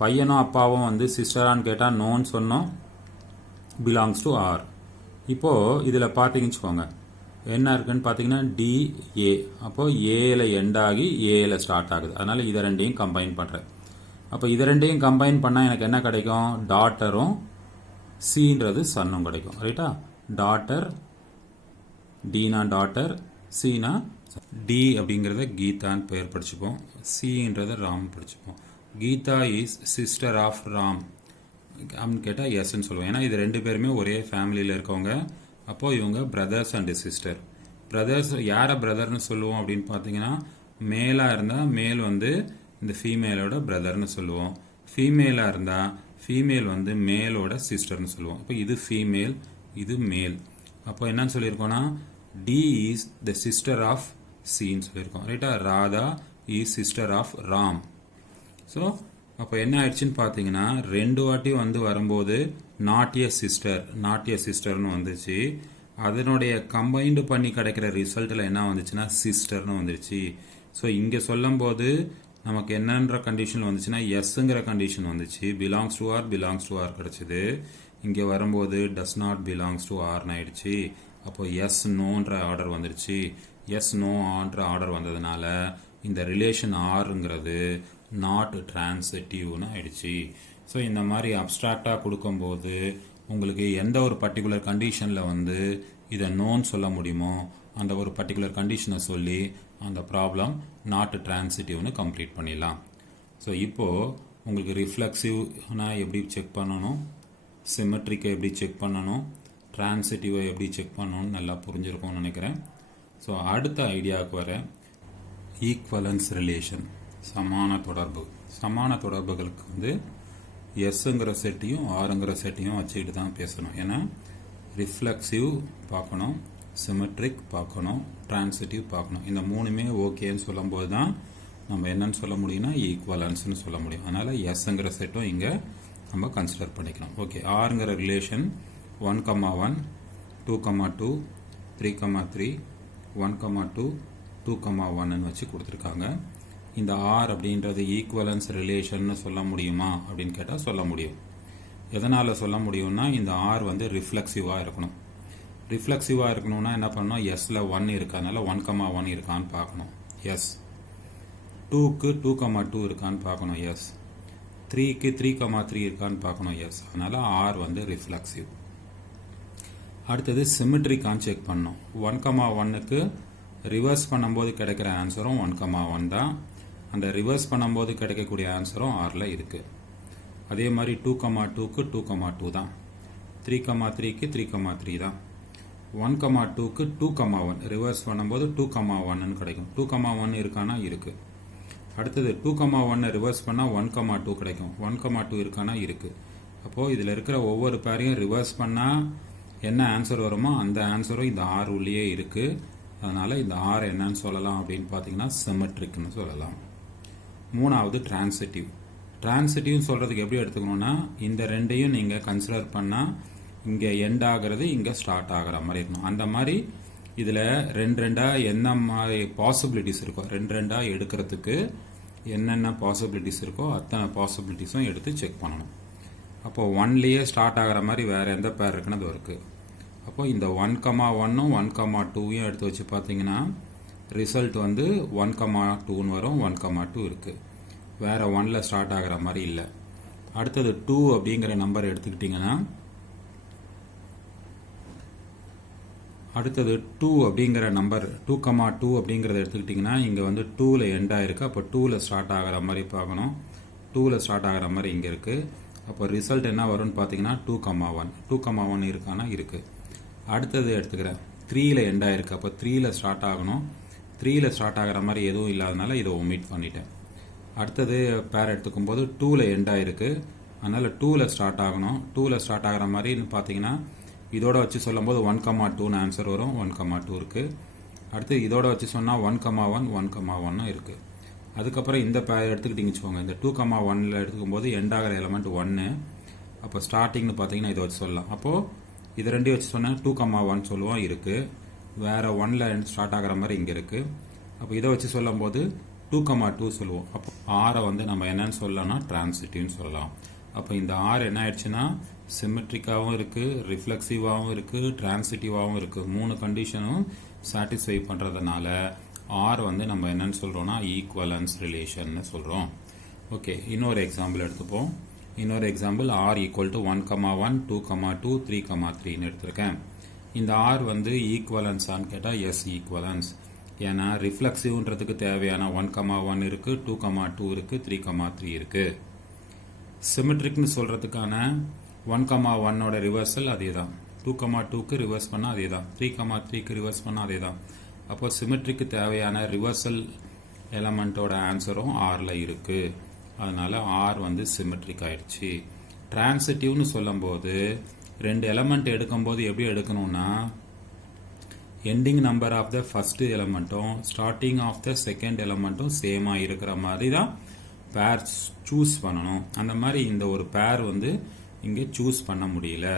பையனும் அப்பாவும் வந்து சிஸ்டரான்னு கேட்டால் நோன்னு சொன்னோம். Belongs to R. இப்போது இதில் பார்த்தீங்கன்னு வச்சுக்கோங்க என்ன இருக்குன்னு பார்த்தீங்கன்னா டிஏ. அப்போது ஏல எண்ட் ஆகி ஏல ஸ்டார்ட் ஆகுது. அதனால் இதை ரெண்டையும் கம்பைன் பண்ணுறேன். அப்போ இதை ரெண்டையும் கம்பைன் பண்ணால் எனக்கு என்ன கிடைக்கும்? டாட்டரும் சீன்றது சன்னும் கிடைக்கும். ரைட்டா? டாட்டர், டீனா டாட்டர், சீனா. டி அப்படிங்கிறத கீதான்னு பெயர் படிச்சுப்போம். சின்றத ராம் படிச்சுப்போம். Geeta is sister of Ram அப்படின்னு கேட்டால் எஸ்ன்னு சொல்லுவோம். ஏன்னா இது ரெண்டு பேருமே ஒரே ஃபேமிலியில் இருக்கவங்க. அப்போது இவங்க பிரதர்ஸ் அண்டு சிஸ்டர். பிரதர்ஸ் யாரை பிரதர்னு சொல்லுவோம் அப்படின்னு பார்த்தீங்கன்னா மேலாக இருந்தால் மேல் வந்து இந்த ஃபீமேலோட பிரதர்னு சொல்லுவோம். ஃபீமேலாக இருந்தால் ஃபீமேல் வந்து மேலோட சிஸ்டர்னு சொல்லுவோம். இப்போ இது ஃபீமேல், இது மேல். அப்போ என்னன்னு சொல்லியிருக்கோன்னா D is the sister of சின்னு சொல்லியிருக்கோம். ரைட்டா? Radha is sister of Ram. So அப்போ என்ன ஆயிடுச்சுன்னு பார்த்தீங்கன்னா ரெண்டு வாட்டி வந்து வரும்போது not a sister, not a சிஸ்டர்னு வந்துச்சு. அதனுடைய கம்பைன்டு பண்ணி கிடைக்கிற ரிசல்ட்டில் என்ன வந்துச்சுன்னா சிஸ்டர்னு வந்துருச்சு. ஸோ இங்கே சொல்லும்போது நமக்கு என்னன்ற கண்டிஷன் வந்துச்சுன்னா எஸ்ங்கிற கண்டிஷன் வந்துச்சு. Belongs to R, belongs to R கிடச்சிது. இங்கே வரும்போது டஸ் நாட் பிலாங்ஸ் டு ஆர்னு ஆயிடுச்சு. அப்போ எஸ் நோன்ற ஆர்டர் வந்துருச்சு. எஸ் நோ ஆன்ற ஆர்டர் வந்ததுனால இந்த ரிலேஷன் ஆருங்கிறது நாட் டிரான்சிட்டிவ்னு ஆயிடுச்சு. ஸோ இந்த மாதிரி அப்ட்ராக்டாக கொடுக்கும்போது உங்களுக்கு எந்த ஒரு பர்டிகுலர் கண்டிஷனில் வந்து இதை நோன்னு சொல்ல முடியுமோ அந்த ஒரு பர்டிகுலர் கண்டிஷனை சொல்லி அந்த ப்ராப்ளம் நாட் டிரான்சிட்டிவ்னு கம்ப்ளீட் பண்ணிடலாம். ஸோ இப்போது உங்களுக்கு ரிஃப்ளெக்சிவ்னா எப்படி செக் பண்ணணும், சிமெட்ரிக்கை எப்படி செக் பண்ணணும், டிரான்சிட்டிவை எப்படி செக் பண்ணணும்னு நல்லா புரிஞ்சிருக்கும்னு நினைக்கிறேன். ஸோ அடுத்த ஐடியாவுக்கு வர ஈக்குவலன்ஸ் ரிலேஷன், சமான தொடர்பு. சமான தொடர்புகளுக்கு வந்து எஸ்ங்கிற செட்டையும் ஆருங்கிற செட்டையும் வச்சுக்கிட்டு தான் பேசணும். ஏன்னா ரிஃப்ளெக்சிவ் பார்க்கணும், சிமெட்ரிக் பார்க்கணும், டிரான்சிட்டிவ் பார்க்கணும். இந்த மூணுமே ஓகேன்னு சொல்லும்போது தான் நம்ம என்னன்னு சொல்ல முடியும்னா ஈக்குவலன்ஸ்னு சொல்ல முடியும். அதனால் எஸ்ங்கிற செட்டும் இங்கே நம்ம கன்சிடர் பண்ணிக்கணும். ஓகே, ஆருங்கிற ரிலேஷன் 1,1, 2,2, 3,3, 1,2, 2,1 வச்சு கொடுத்துருக்காங்க. இந்த ஆர் அப்படின்றது ஈக்குவலன்ஸ் ரிலேஷன்னு சொல்ல முடியுமா அப்படின்னு கேட்டால் சொல்ல முடியும். எதனால் சொல்ல முடியும்னா இந்த ஆர் வந்து ரிஃப்ளெக்சிவாக இருக்கணும். ரிஃப்ளெக்சிவாக இருக்கணும்னா என்ன பண்ணணும்? எஸ்ஸில் 1 இருக்கனால 1,1 இருக்கான்னு பார்க்கணும். எஸ் 2க்கு 2,2 இருக்கான்னு பார்க்கணும். எஸ் 3க்கு 3,3 இருக்கான்னு பார்க்கணும். எஸ். அதனால் ஆர் வந்து ரிஃப்ளெக்சிவ். அடுத்தது சிமெட்ரிக்கான்னு செக் பண்ணணும். 1,1க்கு ரிவர்ஸ் பண்ணும்போது கிடைக்கிற ஆன்சரும் 1,1 தான். அந்த ரிவர்ஸ் பண்ணும்போது கிடைக்கக்கூடிய ஆன்சரும் ஆரில் இருக்குது. அதே மாதிரி 2,2க்கு 2,2 தான். 3,3க்கு 3,3 தான். 1,2க்கு 2,1 ரிவர்ஸ் பண்ணும்போது 2,1 கிடைக்கும். 2,1 இருக்கானா இருக்குது. அடுத்தது 2,1 ரிவர்ஸ் பண்ணால் 1,2 கிடைக்கும். 1,2 இருக்கானா இருக்குது. அப்போது இதில் இருக்கிற ஒவ்வொரு பேரையும் ரிவர்ஸ் பண்ணால் என்ன ஆன்சர் வருமோ அந்த ஆன்சரும் இந்த ஆர் உள்ளே இருக்குது. அதனால் இந்த ஆர் என்னன்னு சொல்லலாம் அப்படின்னு பார்த்தீங்கன்னா சிமெட்ரிக்னு சொல்லலாம். மூணாவது டிரான்சிட்டிவ். டிரான்சிட்டிவ்னு சொல்கிறதுக்கு எப்படி எடுத்துக்கணும்னா இந்த ரெண்டையும் நீங்கள் கன்சிடர் பண்ணால் இங்கே எண்ட் ஆகிறது இங்கே ஸ்டார்ட் ஆகிற மாதிரி இருக்கணும். அந்த மாதிரி இதில் ரெண்டாக என்ன மாதிரி பாசிபிலிட்டிஸ் இருக்கோ ரெண்டாக எடுக்கிறதுக்கு என்னென்ன பாசிபிலிட்டிஸ் இருக்கோ அத்தனை பாசிபிலிட்டிஸும் எடுத்து செக் பண்ணணும். அப்போது 1லேயே ஸ்டார்ட் ஆகிற மாதிரி வேறு எந்த பேர் இருக்குன்னு அது இருக்குது. அப்போது இந்த 1,1ம் 1,2யும் எடுத்து வச்சு பார்த்தீங்கன்னா ரிசல்ட் வந்து 1,2ன்னு வரும். 1,2 இருக்குது. வேறு 1ல் ஸ்டார்ட் ஆகிற மாதிரி இல்லை. அடுத்தது 2 அப்படிங்கிற நம்பர் எடுத்துக்கிட்டிங்கன்னா அடுத்தது 2 அப்படிங்கிற நம்பர் 2,2 அப்படிங்கிறத எடுத்துக்கிட்டிங்கன்னா இங்கே வந்து 2ல் எண்ட் ஆகிருக்கு. அப்போ 2ல் ஸ்டார்ட் ஆகிற மாதிரி பார்க்கணும். 2ல் ஸ்டார்ட் ஆகிற மாதிரி இங்கே இருக்குது. அப்போ ரிசல்ட் என்ன வரும்னு பார்த்தீங்கன்னா 2,1 2,1 இருக்கானா இருக்குது. அடுத்தது எடுத்துக்கிறேன் 3ல் எண்ட் ஆகிருக்கு. அப்போ 3ல் ஸ்டார்ட் ஆகணும். 3ல் ஸ்டார்ட் ஆகிற மாதிரி எதுவும் இல்லாதனால இதை ஒமிட் பண்ணிட்டேன். அடுத்தது பேர் எடுத்துக்கும் போது 2ல் எண்ட் ஆகிருக்கு. அதனால் 2ல் ஸ்டார்ட் ஆகணும். 2ல் ஸ்டார்ட் ஆகிற மாதிரின்னு பார்த்தீங்கன்னா இதோட வச்சு சொல்லும்போது 1,2ன்னு ஆன்சர் வரும். 1,2 இருக்குது. அடுத்து இதோட வச்சு சொன்னால் 1,1 1,1 இருக்குது. அதுக்கப்புறம் இந்த பேர் எடுத்துக்கிட்டிங்க வச்சுக்கோங்க. இந்த 2,1ல் எடுத்துக்கும் போது எண்ட் ஆகிற எலமெண்ட் 1. அப்போ ஸ்டார்டிங்னு பார்த்தீங்கன்னா இதை வச்சு சொல்லலாம். அப்போது இது ரெண்டையும் வச்சு சொன்னால் 2,1 சொல்லுவோம் இருக்குது. வேறு 1ல் ஸ்டார்ட் ஆகிற மாதிரி இங்கே இருக்குது. அப்போ இதை வச்சு சொல்லும் போது 2,2 சொல்லுவோம். அப்போ ஆரை வந்து நம்ம என்னன்னு சொல்லலாம்னா டிரான்சிட்டிவ்னு சொல்லலாம். அப்போ இந்த ஆர் என்ன ஆயிடுச்சுன்னா சிமெட்ரிக்காகவும் இருக்குது, ரிஃப்ளெக்சிவாகவும் இருக்குது, டிரான்சிட்டிவாகவும் இருக்குது. 3 கண்டிஷனும் சாட்டிஸ்ஃபை பண்ணுறதுனால ஆர் வந்து நம்ம என்னன்னு சொல்கிறோம்னா ஈக்குவலன்ஸ் ரிலேஷன்னு சொல்கிறோம். ஓகே, இன்னொரு எக்ஸாம்பிள் எடுத்துப்போம். இன்னொரு எக்ஸாம்பிள் ஆர் ஈக்குவல் டு 1,1 2,2 3,3ன்னு எடுத்திருக்கேன். இந்த ஆர் வந்து ஈக்குவலன்ஸான்னு கேட்டால் எஸ் ஈக்குவலன்ஸ். ஏன்னா ரிஃப்ளெக்சிவ்ன்றதுக்கு தேவையான 1,1 இருக்குது, 2,2 இருக்குது, 3,3 இருக்குது. சிமெட்ரிக்னு சொல்கிறதுக்கான 1,1ஓட ரிவர்சல் அதே தான். 2,2க்கு ரிவர்ஸ் பண்ணால் அதே தான். 3,3க்கு ரிவர்ஸ் பண்ணால் அதே தான். அப்போ சிமெட்ரிக்கு தேவையான ரிவர்சல் எலமெண்ட்டோட ஆன்சரும் ஆரில் இருக்குது. அதனால் ஆர் வந்து சிமெட்ரிக் ஆயிடுச்சு. டிரான்சிட்டிவ்னு சொல்லும்போது 2 எலமெண்ட் எடுக்கும்போது எப்படி எடுக்கணும்னா ending number of the first எலமெண்ட்டும் ஸ்டார்டிங் ஆஃப் த செகண்ட் எலமெண்ட்டும் சேமாக இருக்கிற மாதிரி தான் பேர் சூஸ் பண்ணணும். அந்த மாதிரி இந்த ஒரு பேர் வந்து இங்கே சூஸ் பண்ண முடியல.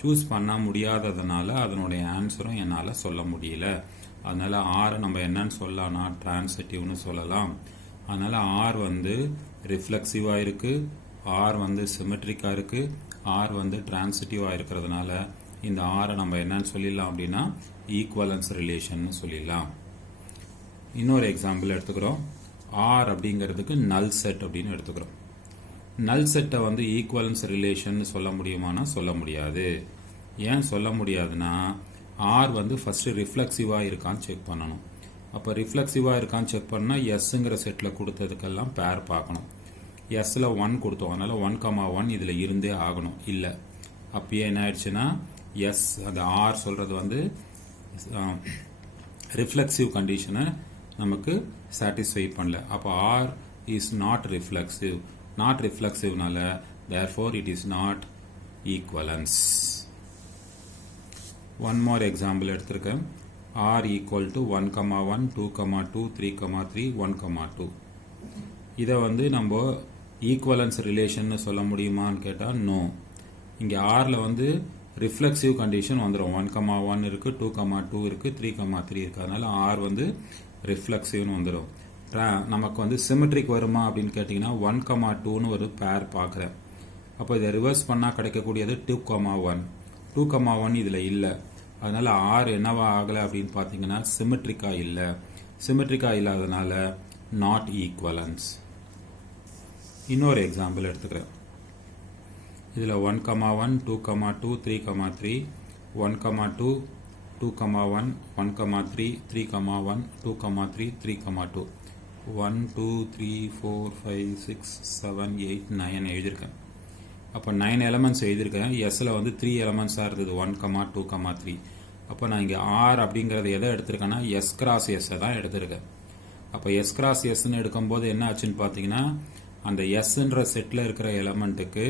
சூஸ் பண்ண முடியாததுனால அதனுடைய ஆன்சரும் என்னால் சொல்ல முடியல. அதனால் ஆரை நம்ம என்னன்னு சொல்லலாம்னா டிரான்சிட்டிவ்னு சொல்லலாம். அதனால் ஆர் வந்து ரிஃப்ளெக்சிவாக இருக்குது, ஆர் வந்து சிமெட்ரிக்காக இருக்குது, ஆர் வந்து டிரான்சிட்டிவாக இருக்கிறதுனால இந்த ஆரை நம்ம என்னன்னு சொல்லிடலாம் அப்படின்னா ஈக்குவலன்ஸ் ரிலேஷன் சொல்லிடலாம். இன்னொரு எக்ஸாம்பிள் எடுத்துக்கிறோம். ஆர் அப்படிங்கிறதுக்கு நல் செட் அப்படின்னு எடுத்துக்கிறோம். நல் செட்டை வந்து ஈக்குவலன்ஸ் ரிலேஷன் சொல்ல முடியுமானா சொல்ல முடியாது. ஏன் சொல்ல முடியாதுன்னா ஆர் வந்து ஃபஸ்ட்டு ரிஃப்ளெக்சிவாக இருக்கான்னு செக் பண்ணணும். அப்போ ரிஃப்ளெக்சிவாக இருக்கான்னு செக் பண்ணால் எஸ்ஸுங்கிற செட்டில் கொடுத்ததுக்கெல்லாம் பேர் பார்க்கணும். எஸ்ஸில் 1 கொடுத்தோம், அதனால் 1,1 இதில் இருந்தே ஆகணும். இல்லை அப்பயே என்ன ஆயிடுச்சுன்னா எஸ் அந்த ஆர் சொல்கிறது வந்து ரிஃப்ளெக்சிவ் கண்டிஷனை நமக்கு சாட்டிஸ்ஃபை பண்ணல. அப்போ R is not reflexive. Not ரிஃப்ளெக்சிவ்னால therefore it is not equivalence. One more example எடுத்திருக்கேன். R equal to 1,1 2,2 3,3 1,2. இதை வந்து நம்ம ஈக்குவலன்ஸ் ரிலேஷன் சொல்ல முடியுமான்னு கேட்டால் நோ. இங்கே ஆரில் வந்து ரிஃப்ளெக்சிவ் கண்டிஷன் வந்துடும். 1,1 இருக்குது, 2,2 இருக்குது, 3,3 இருக்குது. அதனால ஆர் வந்து ரிஃப்ளெக்சிவ்னு வந்துடும். நமக்கு வந்து சிமெட்ரிக் வருமா அப்படின்னு கேட்டிங்கன்னா 1,2ன்னு ஒரு பேர் பார்க்குறேன். அப்போ இதை ரிவர்ஸ் பண்ணால் கிடைக்கக்கூடியது 2,1. 2,1 இதில் இல்லை. அதனால் ஆர் என்னவா ஆகலை அப்படின்னு பார்த்தீங்கன்னா சிமெட்ரிக்காக இல்லை. சிமெட்ரிக்காக இல்லாதனால நாட் ஈக்குவலன்ஸ். இன்னொரு எக்ஸாம்பிள் எடுத்துக்கிறேன். இதில் 1,1 2,2 3,3 1,2 2,1 1,3 3,1 2,3 3,2 1 2 3 4 5 6 7 8 9 எழுதியிருக்கேன். அப்போ 9 எலமெண்ட்ஸ் எழுதியிருக்கேன். எஸ்ஸில் வந்து 3 எலமெண்ட்ஸாக இருந்தது 1, 2, 3. அப்போ நான் இங்கே ஆர் அப்படிங்கிறது எதை எடுத்திருக்கேன்னா எஸ் கிராஸ் எஸ்ஸை தான் எடுத்திருக்கேன். அப்போ எஸ் கிராஸ் எஸ்ன்னு எடுக்கும்போது என்ன ஆச்சுன்னு பார்த்தீங்கன்னா அந்த எஸ்ன்ற செட்டில் இருக்கிற எலமெண்ட்டுக்கு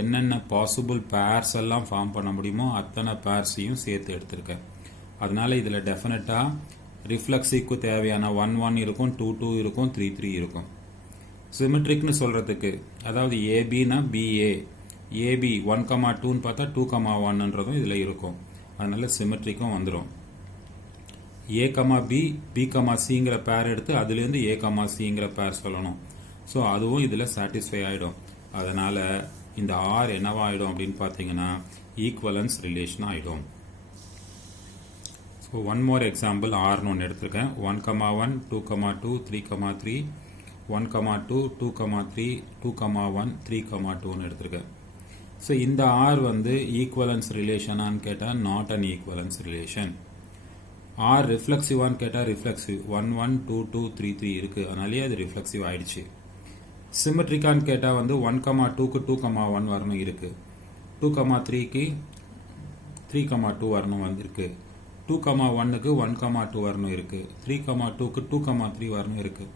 என்னென்ன பாசிபிள் பேர்ஸ் எல்லாம் ஃபார்ம் பண்ண முடியுமோ அத்தனை பேர்ஸையும் சேர்த்து எடுத்திருக்கேன். அதனால இதில் டெஃபினட்டாக ரிஃப்ளெக்ஸிக்கு தேவையான 1, 1 இருக்கும், 2, 2 இருக்கும், 3, 3 இருக்கும். சிமெட்ரிக்னு சொல்கிறதுக்கு அதாவது ஏபினா பிஏ, ஏபி 1,2ன்னு பார்த்தா 2,1ன்றதும் இதில் இருக்கும். அதனால சிமெட்ரிக்கும் வந்துடும். ஏ கமா பி, பி கமா சிங்கிற பேர் எடுத்து அதுலேருந்து ஏ கமா சிங்கிற பேர் சொல்லணும். ஸோ அதுவும் இதில் சாட்டிஸ்ஃபை ஆகிடும். அதனால் இந்த ஆர் என்னவாகிடும் அப்படின்னு பார்த்தீங்கன்னா ஈக்குவலன்ஸ் ரிலேஷன் ஆகிடும். ஸோ ஒன் மோர் எக்ஸாம்பிள் ஆர்னு ஒன்று எடுத்திருக்கேன். 1,1 2,2 3,3 1,2 2,3 2,1 3,2ன்னு எடுத்திருக்கேன். ஸோ இந்த ஆர் வந்து ஈக்குவலன்ஸ் ரிலேஷனான்னு கேட்டால் not an equivalence relation. R ரிஃப்ளெக்சிவான்னு கேட்டால் ரிஃப்ளெக்சிவ் 1, 1 2, 2 3, 3 இருக்குது. அதனாலேயே அது ரிஃப்ளெக்சிவ் ஆயிடுச்சு. சிமெட்ரிக்கான்னு கேட்டால் வந்து 1,2க்கு 2,1 வரணும் இருக்குது, 2,3க்கு 3,2 வரணும் வந்திருக்கு, 2,1க்கு 1,2 வரணும் இருக்குது, 3,2க்கு 2,3 வரணும் இருக்குது.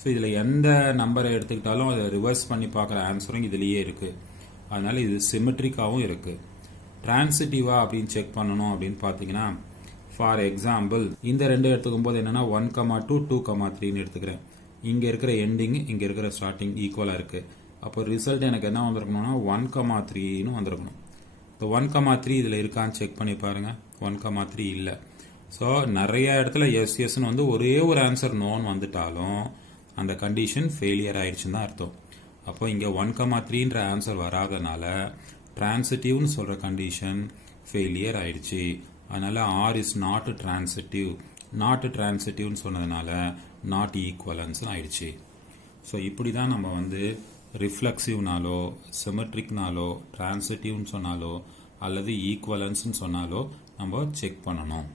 ஸோ இதில் எந்த நம்பரை எடுத்துக்கிட்டாலும் அதை ரிவர்ஸ் பண்ணி பார்க்குற ஆன்சரும் இதுலேயே இருக்குது. அதனால் இது சிமெட்ரிக்காகவும் இருக்குது. டிரான்சிட்டிவா அப்படின்னு செக் பண்ணணும் அப்படின்னு பார்த்தீங்கன்னா, ஃபார் எக்ஸாம்பிள் இந்த ரெண்டு எடுத்துக்கும் போது என்னென்னா 1,2 2,3ன்னு எடுத்துக்கிறேன். இங்கே இருக்கிற எண்டிங் இங்கே இருக்கிற ஸ்டார்டிங் ஈக்குவலாக இருக்குது. அப்போ ரிசல்ட் எனக்கு என்ன வந்திருக்கணும்னா 1,3ன்னு வந்திருக்கணும். இந்த 1,3 இதில் இருக்கான்னு செக் பண்ணி பாருங்கள். 1,3 இல்லை. ஸோ நிறைய இடத்துல எஸ்எஸ்ன்னு வந்து ஒரே ஒரு ஆன்சர் நோன்னு வந்துட்டாலும் அந்த கண்டிஷன் ஃபெயிலியர் ஆயிடுச்சுன்னு தான் அர்த்தம். அப்போ இங்கே 1,3ன்ற ஆன்சர் வராதனால டிரான்சிட்டிவ்னு சொல்கிற கண்டிஷன் ஃபெயிலியர் ஆயிடுச்சு. அதனால் R is not transitive. Not டிரான்சிட்டிவ்னு சொன்னதுனால நாட் ஈக்குவலன்ஸ்னு ஆயிடுச்சு. ஸோ இப்படி தான் நம்ம வந்து ரிஃப்ளெக்சிவ்னாலோ சிமெட்ரிக்னாலோ டிரான்சிட்டிவ்னு சொன்னாலோ அல்லது ஈக்குவலன்ஸ்னு சொன்னாலோ நம்ம செக் பண்ணணும்.